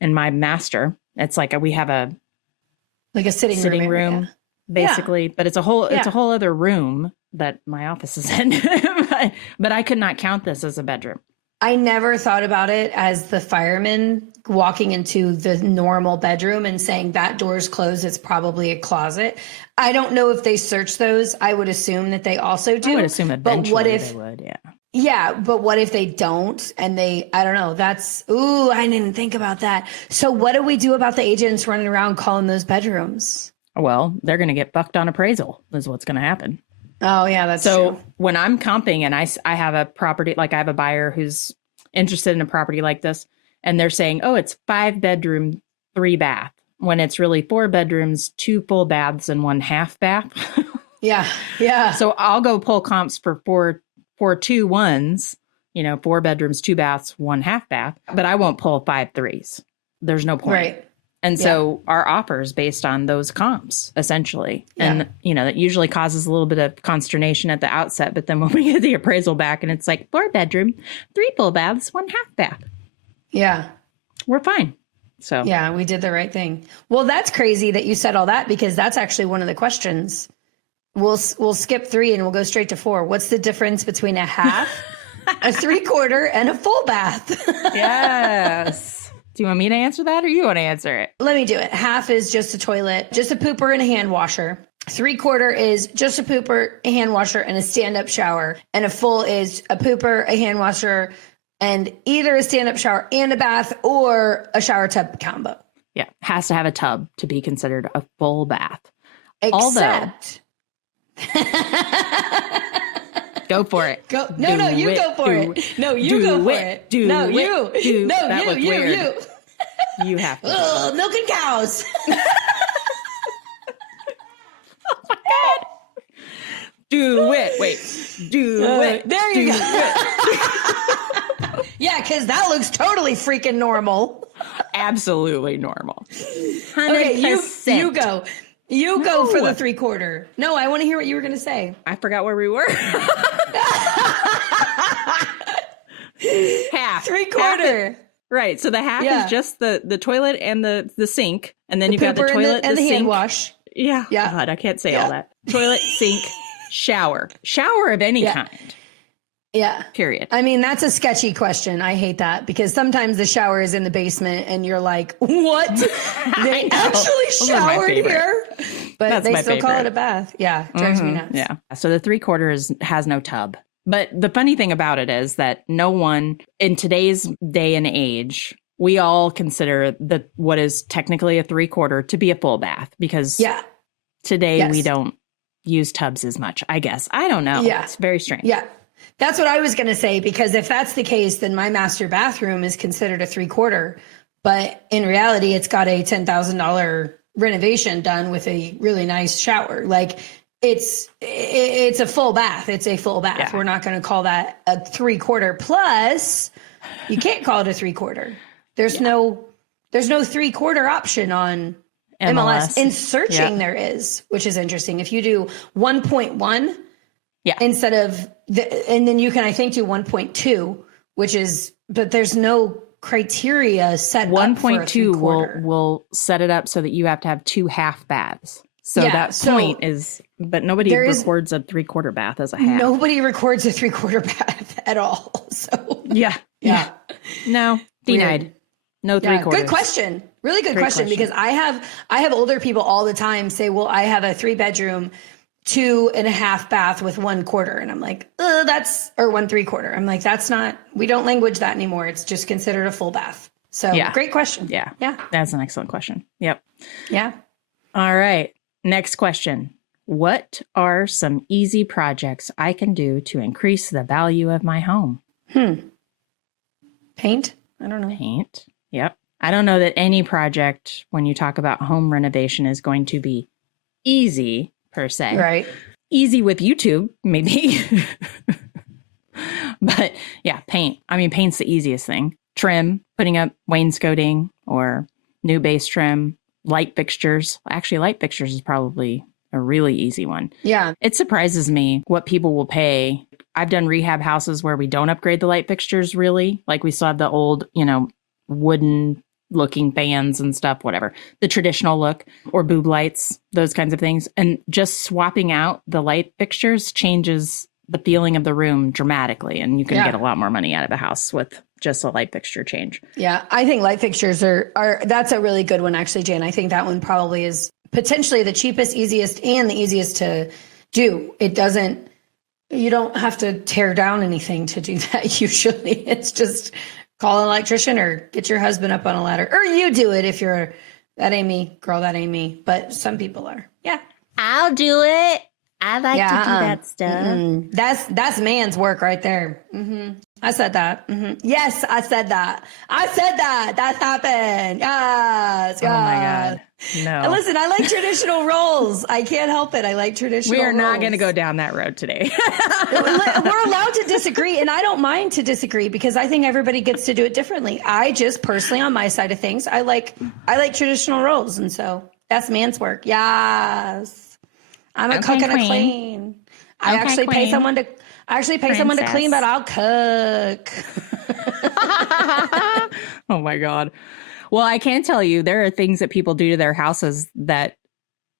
in my master. It's like we have a sitting room basically, but it's a whole other room that my office is in. But I could not count this as a bedroom. I never thought about it as the fireman walking into the normal bedroom and saying that door's closed. It's probably a closet. I don't know if they search those. I would assume that they also do. I would assume eventually they would, yeah. Yeah, but what if they don't? And I don't know. I didn't think about that. So what do we do about the agents running around calling those bedrooms? Well, they're going to get fucked on appraisal is what's going to happen. Oh, yeah, that's true. So when I'm comping and I have a property, like I have a buyer who's interested in a property like this, and they're saying, oh, it's 5 bedroom, 3 bath, when it's really 4 bedrooms, 2 full baths and 1 half bath. Yeah. Yeah. So I'll go pull comps for 4 2 1s, 4 bedrooms, 2 baths, 1 half bath, but I won't pull 5 3s. There's no point. Right. And so our offer is based on those comps, essentially. And, that usually causes a little bit of consternation at the outset. But then when we get the appraisal back and it's like 4 bedroom, 3 full baths, 1 half bath. Yeah. We're fine. So, yeah, we did the right thing. Well, that's crazy that you said all that because that's actually one of the questions. We'll skip 3 and we'll go straight to 4. What's the difference between a half a 3/4, and a full bath. Yes. Do you want me to answer that or you want to answer it? Let me do it. Half is just a toilet, just a pooper and a hand washer. 3/4 is just a pooper, a hand washer, and a stand-up shower. And a full is a pooper, a hand washer, and either a stand-up shower and a bath or a shower tub combo. Yeah. Has to have a tub to be considered a full bath. Except... Go for it. Go. No, you go for it. No, you go for it. No, you. No, you. You have to. Ugh, milking cows. Do it. Wait. Do it. There you go. Yeah, because that looks totally freaking normal. Absolutely normal. 100%. Okay, you go. You go for the 3/4. No, I want to hear what you were going to say. I forgot where we were. Half. 3/4. Right. So the half is just the toilet and the sink. And then you've got the toilet and the sink. hand wash. Yeah. God, I can't say all that. Toilet, sink, shower. Shower of any kind. Yeah. Period. I mean, that's a sketchy question. I hate that because sometimes the shower is in the basement and you're like, what? They actually showered here? But they still call it a bath. Yeah. Drives me nuts. Yeah. So the 3/4 has no tub. But the funny thing about it is that no one in today's day and age, we all consider what is technically a 3/4 to be a full bath because today we don't use tubs as much, I guess. I don't know. Yeah. It's very strange. Yeah. That's what I was going to say, because if that's the case, then my master bathroom is considered a 3/4. But in reality, it's got a $10,000 renovation done with a really nice shower. Like it's a full bath. It's a full bath. Yeah. We're not going to call that a 3/4. Plus, you can't call it a 3/4. There's no 3/4 option on MLS. In searching, there is, which is interesting. If you do 1.1 instead of and then you can, I think, do 1.2, which is, but there's no criteria set 1.2 will set it up so that you have to have 2 half baths. So that point is, but nobody records a 3/4 bath as a half. Nobody records a 3/4 bath at all. So yeah. No, denied. Weird. No 3/4. Good question. Really good question. Because I have older people all the time say, well, I have a 3-bedroom, 2.5 bath with 1/4. And I'm like, that's, or 1/3. I'm like, that's not, we don't language that anymore. It's just considered a full bath. So great question. Yeah. That's an excellent question. Yep. Yeah. All right. Next question. What are some easy projects I can do to increase the value of my home? Paint? I don't know. Paint. Yep. I don't know that any project, when you talk about home renovation, is going to be easy per se. Right. Easy with YouTube, maybe. But yeah, paint. I mean, paint's the easiest thing. Trim, putting up wainscoting or new base trim, light fixtures. Actually, light fixtures is probably a really easy one. Yeah. It surprises me what people will pay. I've done rehab houses where we don't upgrade the light fixtures really. Like we still have the old, wooden looking fans and stuff, whatever. The traditional look or boob lights, those kinds of things. And just swapping out the light fixtures changes the feeling of the room dramatically. And you can get a lot more money out of a house with just a light fixture change. Yeah. I think light fixtures are that's a really good one, actually, Jane. I think that one probably is potentially the cheapest, easiest, and the easiest to do. You don't have to tear down anything to do that. Usually it's just call an electrician or get your husband up on a ladder, or you do it if you're, that ain't me, girl, that ain't me. But some people are. Yeah. I'll do it. I like to do that stuff. That's man's work right there. I said that. Yes, I said that. That happened. Yes. Oh my God. No. Listen, I like traditional roles. I can't help it. I like traditional roles. We are not going to go down that road today. We're allowed to disagree, and I don't mind to disagree because I think everybody gets to do it differently. I just personally, on my side of things, I like traditional roles, and so that's man's work. Yes. I'm a cook and a clean. I actually pay someone to clean, but I'll cook. Oh my God. Well, I can tell you there are things that people do to their houses that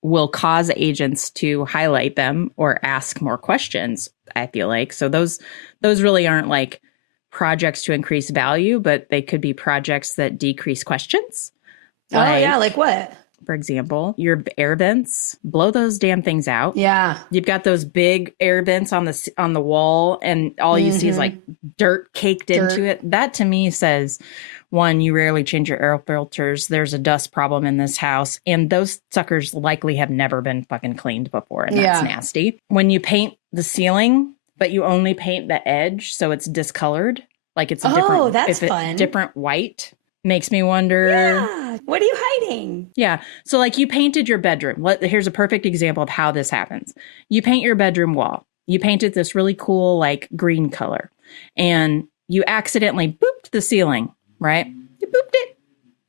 will cause agents to highlight them or ask more questions, I feel like. So those really aren't like projects to increase value, but they could be projects that decrease questions. Like what? For example, your air vents, blow those damn things out. Yeah. You've got those big air vents on the wall, and all you see is like dirt caked into it. That to me says, one, you rarely change your air filters. There's a dust problem in this house, and those suckers likely have never been fucking cleaned before, and that's nasty. When you paint the ceiling, but you only paint the edge, so it's discolored, like it's a different. That's fun. Different white. Makes me wonder. Yeah. What are you hiding? Yeah. So like you painted your bedroom. Here's a perfect example of how this happens. You paint your bedroom wall. You painted this really cool like green color, and you accidentally booped the ceiling, right? You booped it.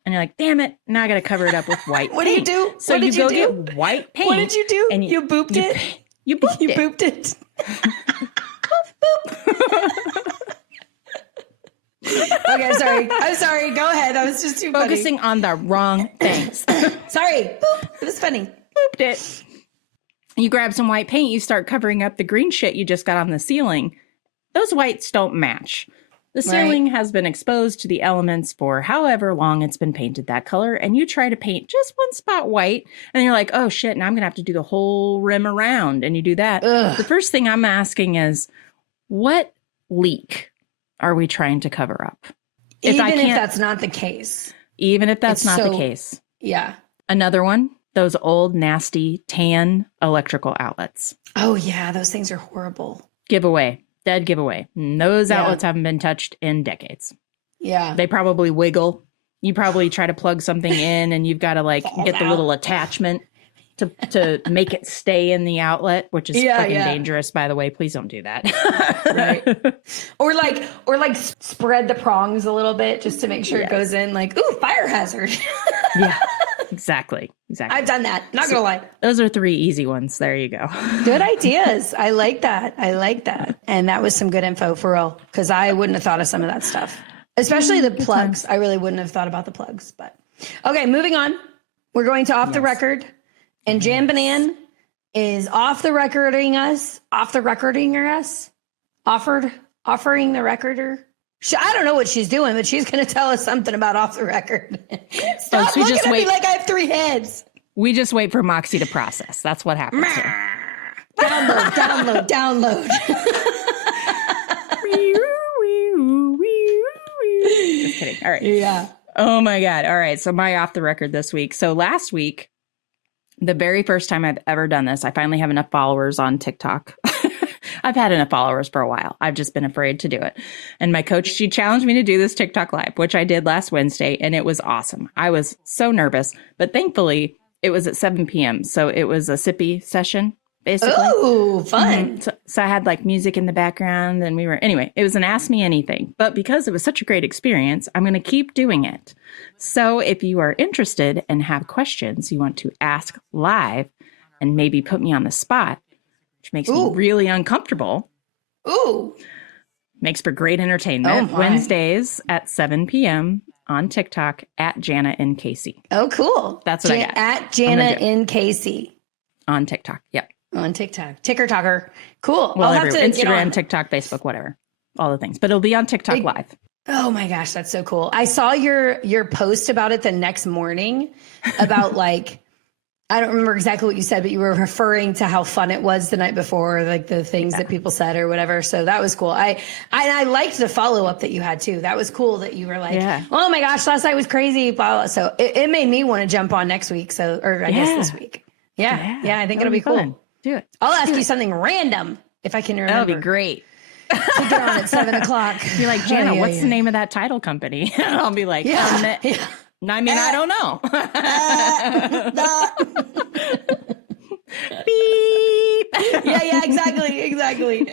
And you're like, damn it. Now I got to cover it up with white What paint. do you do? So what you did go you do? get white paint. What did you do? And you booped it? You booped You it. booped it. Okay, I'm sorry. Go ahead. I was just too Focusing on the wrong things. Sorry. Boop. It was funny. Booped it. You grab some white paint. You start covering up the green shit you just got on the ceiling. Those whites don't match. The ceiling has been exposed to the elements for however long it's been painted that color, and you try to paint just one spot white, and you're like, oh shit, now I'm going to have to do the whole rim around, and you do that. Ugh. The first thing I'm asking is, what leak are we trying to cover up? Even if that's not the case. Even if that's not the case. Yeah. Another one, those old, nasty, tan electrical outlets. Oh, yeah. Those things are horrible. Giveaway. Dead giveaway. Those outlets haven't been touched in decades. Yeah. They probably wiggle. You probably try to plug something in and you've got to like get the little attachment to make it stay in the outlet, which is fucking dangerous, by the way. Please don't do that. Right. Or like spread the prongs a little bit just to make sure it goes in like, ooh, fire hazard. Yeah, exactly. I've done that. Not gonna lie. Those are 3 easy ones. There you go. Good ideas. I like that. And that was some good info for real, because I wouldn't have thought of some of that stuff, especially the plugs. I really wouldn't have thought about the plugs, but okay, moving on. We're going to off the record. And Jan Banan is offering the recorder. I don't know what she's doing, but she's going to tell us something about off the record. Stop looking at me like I have 3 heads. We just wait for Moxie to process. That's what happens here. Download. Just kidding. All right. Yeah. Oh my God. All right. So my off the record this week. So last week, the very first time I've ever done this, I finally have enough followers on TikTok. I've had enough followers for a while. I've just been afraid to do it. And my coach, she challenged me to do this TikTok live, which I did last Wednesday, and it was awesome. I was so nervous, but thankfully it was at 7 p.m. So it was a sippy session, basically. Oh, fun. Mm-hmm. So I had like music in the background, and anyway, it was an Ask Me Anything. But because it was such a great experience, I'm going to keep doing it. So if you are interested and have questions you want to ask live and maybe put me on the spot, which makes me really uncomfortable. Ooh. Makes for great entertainment. Wednesdays at 7 p.m. on TikTok at Jana and Casey. Oh, cool. That's what I got. At Jana and Casey. On TikTok. Yep. On TikTok. Ticker talker. Cool. Well, I'll have to Instagram, TikTok, Facebook, whatever. All the things. But it'll be on TikTok live. Oh my gosh, that's so cool. I saw your post about it the next morning about like, I don't remember exactly what you said, but you were referring to how fun it was the night before, like the things that people said or whatever. So that was cool. I liked the follow-up that you had too. That was cool that you were like, oh my gosh, last night was crazy. Blah, blah. So it made me want to jump on next week. Or I guess this week. Yeah, I think it'll be cool. Fun. Do it. I'll ask you something random if I can remember. That'll be great. To get on at 7 o'clock. Be like, Jana, what's the name of that title company? And I'll be like, I don't know. Beep. Yeah, exactly.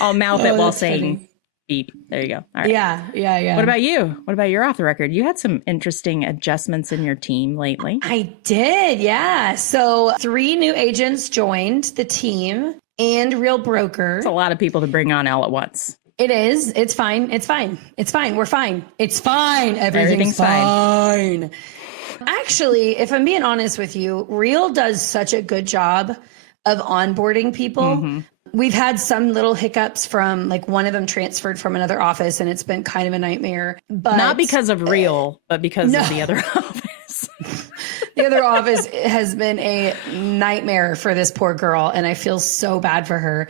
I'll mouth it while saying beep. There you go. All right. Yeah. What about you? What about your off the record? You had some interesting adjustments in your team lately. I did, yeah. So 3 new agents joined the team and Real Broker. It's a lot of people to bring on all at once. It is. It's fine. We're fine. It's fine. Everything's fine. Actually, if I'm being honest with you, Reel does such a good job of onboarding people. We've had some little hiccups from like one of them transferred from another office and it's been kind of a nightmare. But Not because of Reel, but because of the other office. The other office has been a nightmare for this poor girl, and I feel so bad for her.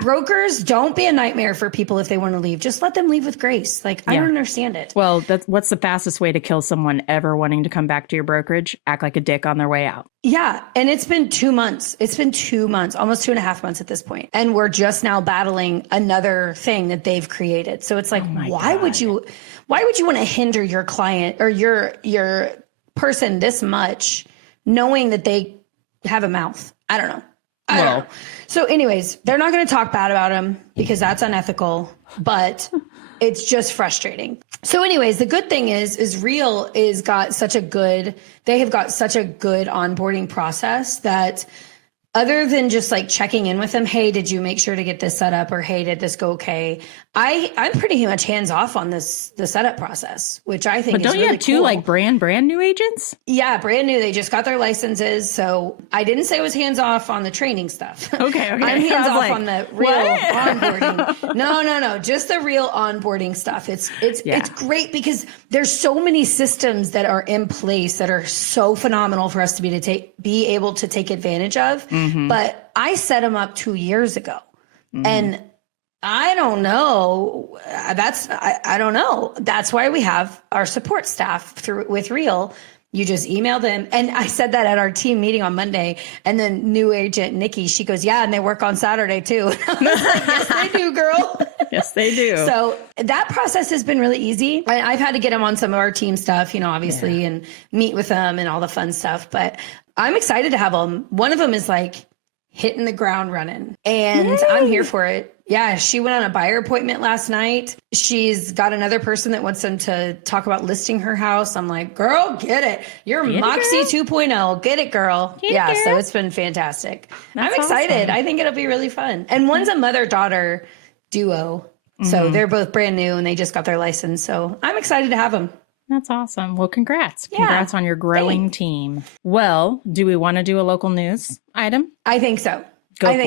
Brokers, don't be a nightmare for people if they want to leave. Just let them leave with grace. Like, I don't understand it. Well, what's the fastest way to kill someone ever wanting to come back to your brokerage? Act like a dick on their way out. Yeah. And it's been 2 months. It's been 2 months, almost 2.5 months at this point. And we're just now battling another thing that they've created. So it's like, why would you want to hinder your client or your person this much, knowing that they have a mouth? I don't know. I don't know. So anyways, they're not going to talk bad about him because that's unethical, but it's just frustrating. So anyways, the good thing is Reel they have got such a good onboarding process that other than just like checking in with them, hey, did you make sure to get this set up? Or hey, did this go okay? I'm pretty much hands off on the setup process, which I think is really cool. But don't you have two like brand new agents? Yeah, brand new. They just got their licenses. So I didn't say it was hands off on the training stuff. Okay. I'm hands off on the Reel onboarding. No. Just the Reel onboarding stuff. It's great because there's so many systems that are in place that are so phenomenal for us to be able to take advantage of. But I set them up 2 years ago, and I don't know. I don't know. That's why we have our support staff with Reel. You just email them. And I said that at our team meeting on Monday. And then new agent Nikki, she goes, yeah, and they work on Saturday too. And I was like, yes, they do, girl. Yes, they do. So that process has been really easy. I've had to get them on some of our team stuff, obviously, and meet with them and all the fun stuff. But I'm excited to have them. One of them is like hitting the ground running, and I'm here for it. Yeah, she went on a buyer appointment last night. She's got another person that wants them to talk about listing her house. I'm like, girl, get it. You're Moxie 2.0. Get it, girl. So it's been fantastic. I'm excited. Awesome. I think it'll be really fun. And one's a mother-daughter duo. So they're both brand new and they just got their license. So I'm excited to have them. That's awesome. Well, congrats. Congrats on your growing team. Well, do we want to do a local news item? I think so. I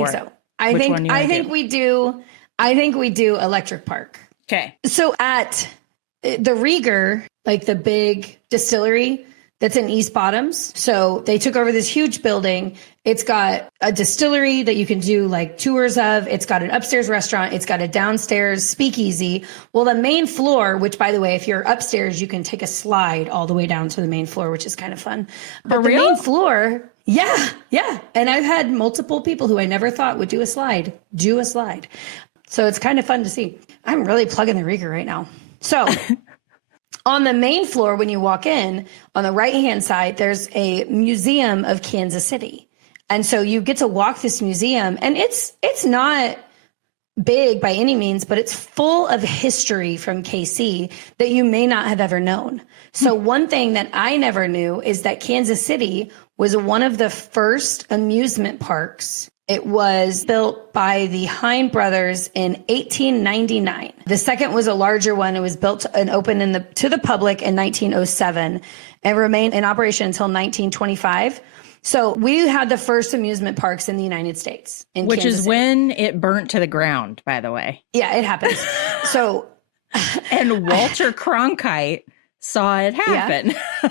think we do Electric Park. Okay. So at the Rieger, like the big distillery that's in East Bottoms. So they took over this huge building. It's got a distillery that you can do like tours of. It's got an upstairs restaurant. It's got a downstairs speakeasy. Well, the main floor, which by the way, if you're upstairs, you can take a slide all the way down to the main floor, which is kind of fun. But the main floor, yeah. And I've had multiple people who I never thought would do a slide. So it's kind of fun to see. I'm really plugging the Rieger right now. So on the main floor, when you walk in, on the right-hand side, there's a museum of Kansas City. And so you get to walk this museum, and it's not big by any means, but it's full of history from KC that you may not have ever known. So one thing that I never knew is that Kansas City was one of the first amusement parks. It was built by the Hine brothers in 1899. The second was a larger one. It was built and opened to the public in 1907 and remained in operation until 1925. So we had the first amusement parks in the United States. Which is when it burnt to the ground, by the way. Yeah, it happens. So, and Walter Cronkite saw it happen. Yeah.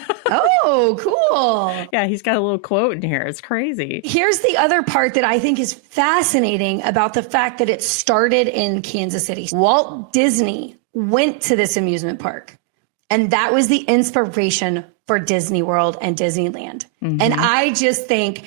Oh, cool. Yeah, he's got a little quote in here. It's crazy. Here's the other part that I think is fascinating about the fact that it started in Kansas City. Walt Disney went to this amusement park, and that was the inspiration for Disney World and Disneyland. And I just think,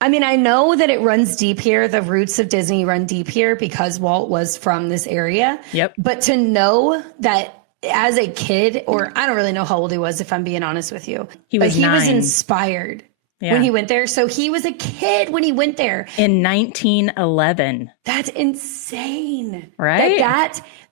I know that it runs deep here. The roots of Disney run deep here because Walt was from this area. Yep. But to know that as a kid, or I don't really know how old he was, if I'm being honest with you. He was inspired when he went there. So he was a kid when he went there. In 1911. That's insane. Right?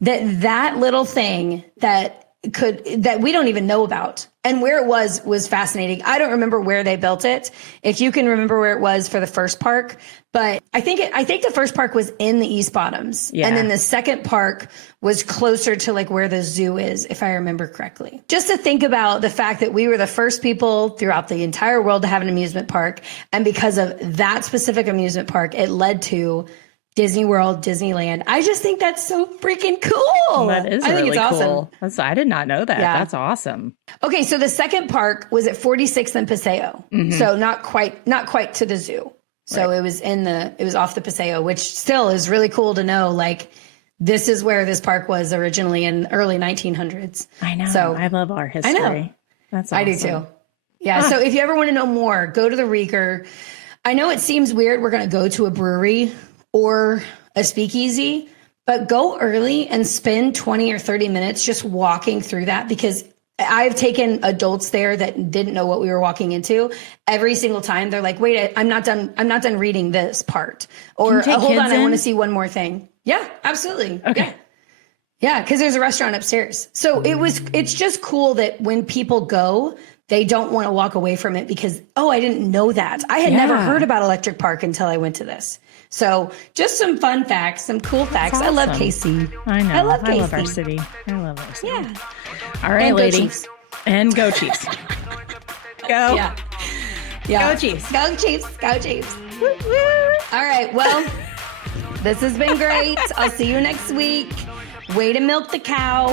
That little thing that that we don't even know about. And where it was fascinating. I don't remember where they built it. If you can remember where it was for the first park, but I think the first park was in the East Bottoms. Yeah. And then the second park was closer to like where the zoo is, if I remember correctly. Just to think about the fact that we were the first people throughout the entire world to have an amusement park. And because of that specific amusement park, it led to Disney World, Disneyland. I just think that's so freaking cool. That is I think really it's cool. awesome. I did not know that. Yeah. That's awesome. Okay, so the second park was at 46th and Paseo. So not quite to the zoo. So it was off the Paseo, which still is really cool to know. Like, this is where this park was originally in early 1900s. I know. So I love our history. I know. That's awesome. I do too. Yeah. So if you ever want to know more, go to the Rieger. I know it seems weird. We're going to go to a brewery or a speakeasy, but go early and spend 20 or 30 minutes just walking through that, because I've taken adults there that didn't know what we were walking into. Every single time they're like, wait, I'm not done reading this part. Or hold on, I want to see one more thing. Yeah, absolutely. Okay. Yeah, because there's a restaurant upstairs. So it's just cool that when people go, they don't want to walk away from it because, I didn't know that. I had never heard about Electric Park until I went to this. So just some fun facts, some cool facts. Awesome. I love KC. I know. I love KC. I love our city. I love our city. Yeah. All right, And go lady. Chiefs. And go Chiefs. Go. Yeah. Go Chiefs. Go Chiefs. Go Chiefs. All right. Well, this has been great. I'll see you next week. Way to milk the cow.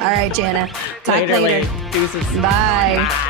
All right, Jana. Talk later. Deuces. Bye. Bye.